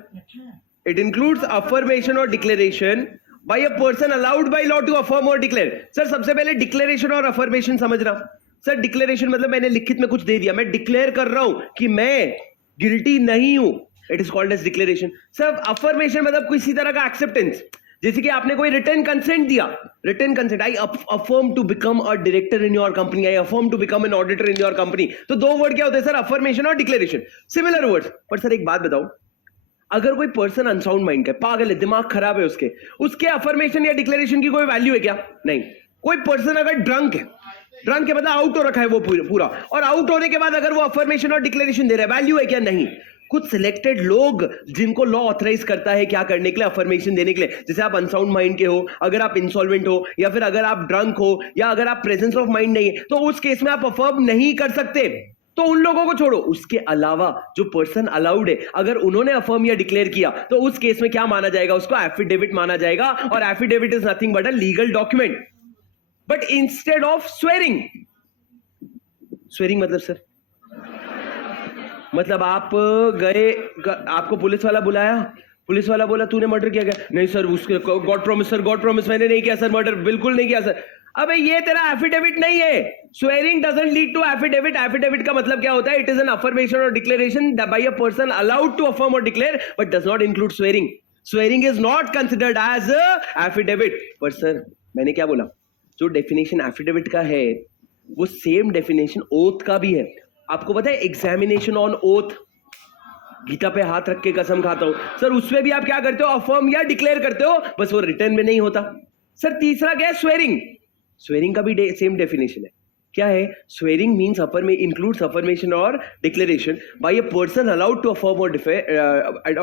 It includes affirmation or declaration by a person allowed by law to affirm or declare. Sir सबसे पहले डिक्लेरेशन और affirmation समझना। Sir declaration मतलब मैंने लिखित में कुछ दे दिया, मैं डिक्लेयर कर रहा हूं कि मैं गिल्टी नहीं हूं, it is called as declaration. Sir affirmation मतलब किसी तरह का एक्सेप्टेंस, जैसे कि आपने कोई रिटर्न कंसेंट दिया, return consent, I affirm to become a director in your company, I affirm to become an auditor in your company. तो दो वर्ड क्या होते हैं सर? अफर्मेशन और डिक्लेरेशन, सिमिलर वर्ड्स। पर सर एक बात बताओ, अगर कोई पर्सन अनसाउंड माइंड का, पागल है, दिमाग खराब है, उसके अफर्मेशन या डिक्लेरेशन की कोई वैल्यू है क्या? नहीं। कोई पर्सन अगर ड्रंक है मतलब आउट हो रखा है वो पूरा, और आउट होने के बाद अगर वो अफर्मेशन और डिक्लेरेशन दे रहा है, वैल्यू है क्या? नहीं। कुछ सिलेक्टेड लोग जिनको लॉ ऑथराइज करता है क्या करने के लिए? अफर्मेशन देने के लिए। जैसे आप अनसाउंड माइंड के हो, अगर आप इंसॉल्वेंट हो, या फिर अगर आप ड्रंक हो, या अगर आप प्रेजेंस ऑफ माइंड नहीं है, तो उस केस में आप अफर्म नहीं कर सकते। तो उन लोगों को छोड़ो, उसके अलावा जो पर्सन अलाउड है, अगर उन्होंने अफर्म या डिक्लेयर किया तो उस केस में क्या माना जाएगा? उसको एफिडेविट माना जाएगा। और affidavit is nothing but a legal document, but instead of swearing. Swearing मतलब सर, मतलब आप गए, आपको पुलिस वाला बुलाया, पुलिस वाला बोला तूने मर्डर किया क्या? नहीं सर, उसके God promise sir, God promise, मैंने नहीं किया सर मर्डर, बिल्कुल नहीं किया सर। अबे ये तेरा एफिडेविट नहीं है। Swearing doesn't lead to affidavit. Affidavit का मतलब क्या होता है? इट इज एन अफर्मेशन और declaration by a person allowed to affirm और declare but does not include swearing. Swearing is not considered as affidavit. पर सर मैंने क्या बोला, जो डेफिनेशन एफिडेविट का है वो सेम डेफिनेशन ओथ का भी है। आपको पता है एग्जामिनेशन ऑन ओथ, गीता पे हाथ रख के कसम खाता हूं सर, उसमें भी आप क्या करते हो? अफर्म या डिक्लेयर करते हो, बस वो रिटर्न में नहीं होता। सर तीसरा क्या है? स्वेरिंग। स्वेरिंग का भी सेम डेफिनेशन है। क्या है? स्वेरिंग मींस इंक्लूड्स अफर्मेशन और declaration by a person allowed to affirm और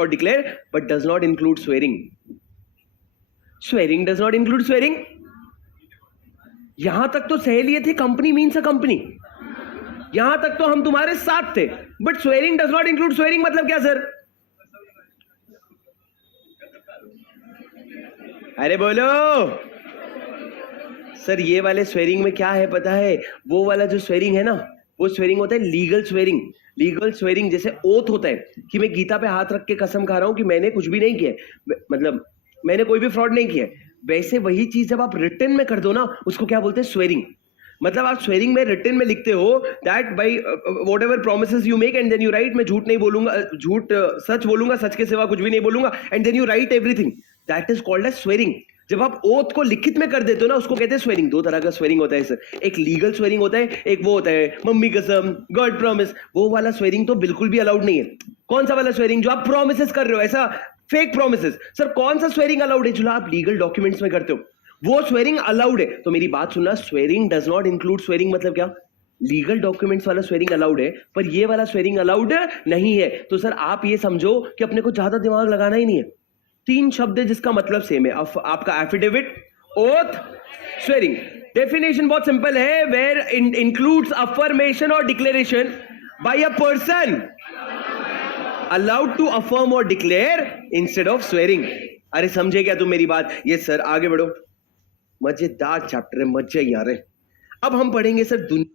declare but does not include swearing. Swearing does not include swearing. यहां तक तो सहेलिए थे, कंपनी मींस अ कंपनी, यहां तक तो हम तुम्हारे साथ थे, but swearing does not include swearing मतलब क्या सर? अरे बोलो सर ये वाले स्वेरिंग में क्या है पता है? वो वाला जो स्वेरिंग है ना, वो स्वेरिंग होता है लीगल स्वेरिंग। लीगल स्वेरिंग जैसे ओथ होता है कि मैं गीता पे हाथ रख के कसम खा रहा हूं कि मैंने कुछ भी नहीं किया है, मतलब मैंने कोई भी फ्रॉड नहीं किया है। वैसे वही चीज जब आप रिटन में कर दो ना, उसको क्या बोलते हैं? स्वेरिंग। मतलब आप स्वेरिंग में रिटन में लिखते हो that by whatever promises you make and then you write, मैं झूठ नहीं बोलूंगा, सच बोलूंगा, सच के सिवा कुछ भी नहीं बोलूंगा, and then you write everything. That is called as swearing. जब आप ओथ को लिखित में कर देते हो ना, उसको कहते हैं स्वेरिंग। दो तरह का स्वेरिंग होता है सर, एक लीगल स्वेरिंग होता है, एक वो होता है मम्मी कसम, गॉड प्रॉमिस। वो वाला स्वेरिंग तो बिल्कुल भी अलाउड नहीं है। कौन सा वाला स्वेरिंग? जो आप प्रोमिसेस कर रहे हो, ऐसा फेक प्रोमिसेस। सर कौन सा स्वेरिंग अलाउड है? जो आप लीगल डॉक्यूमेंट्स में करते हो, वो स्वेरिंग अलाउड है। तो मेरी बात सुनना, swearing does not include swearing. मतलब क्या? लीगल डॉक्यूमेंट्स वाला स्वेरिंग अलाउड है, पर ये वाला स्वेरिंग अलाउड नहीं है। तो सर आप ये समझो कि अपने को ज्यादा दिमाग लगाना ही नहीं है। 3 शब्द है जिसका मतलब सेम है। आपका एफिडेविट, ओथ, स्वेरिंग। डेफिनेशन बहुत सिंपल है, वेयर इंक्लूड्स अफर्मेशन और declaration by a person allowed to affirm or declare instead of swearing। अरे समझे क्या तुम मेरी बात? यस सर, आगे बढ़ो। मजेदार चैप्टर है, मजे ही आ रहे। अब हम पढ़ेंगे सर दुनिया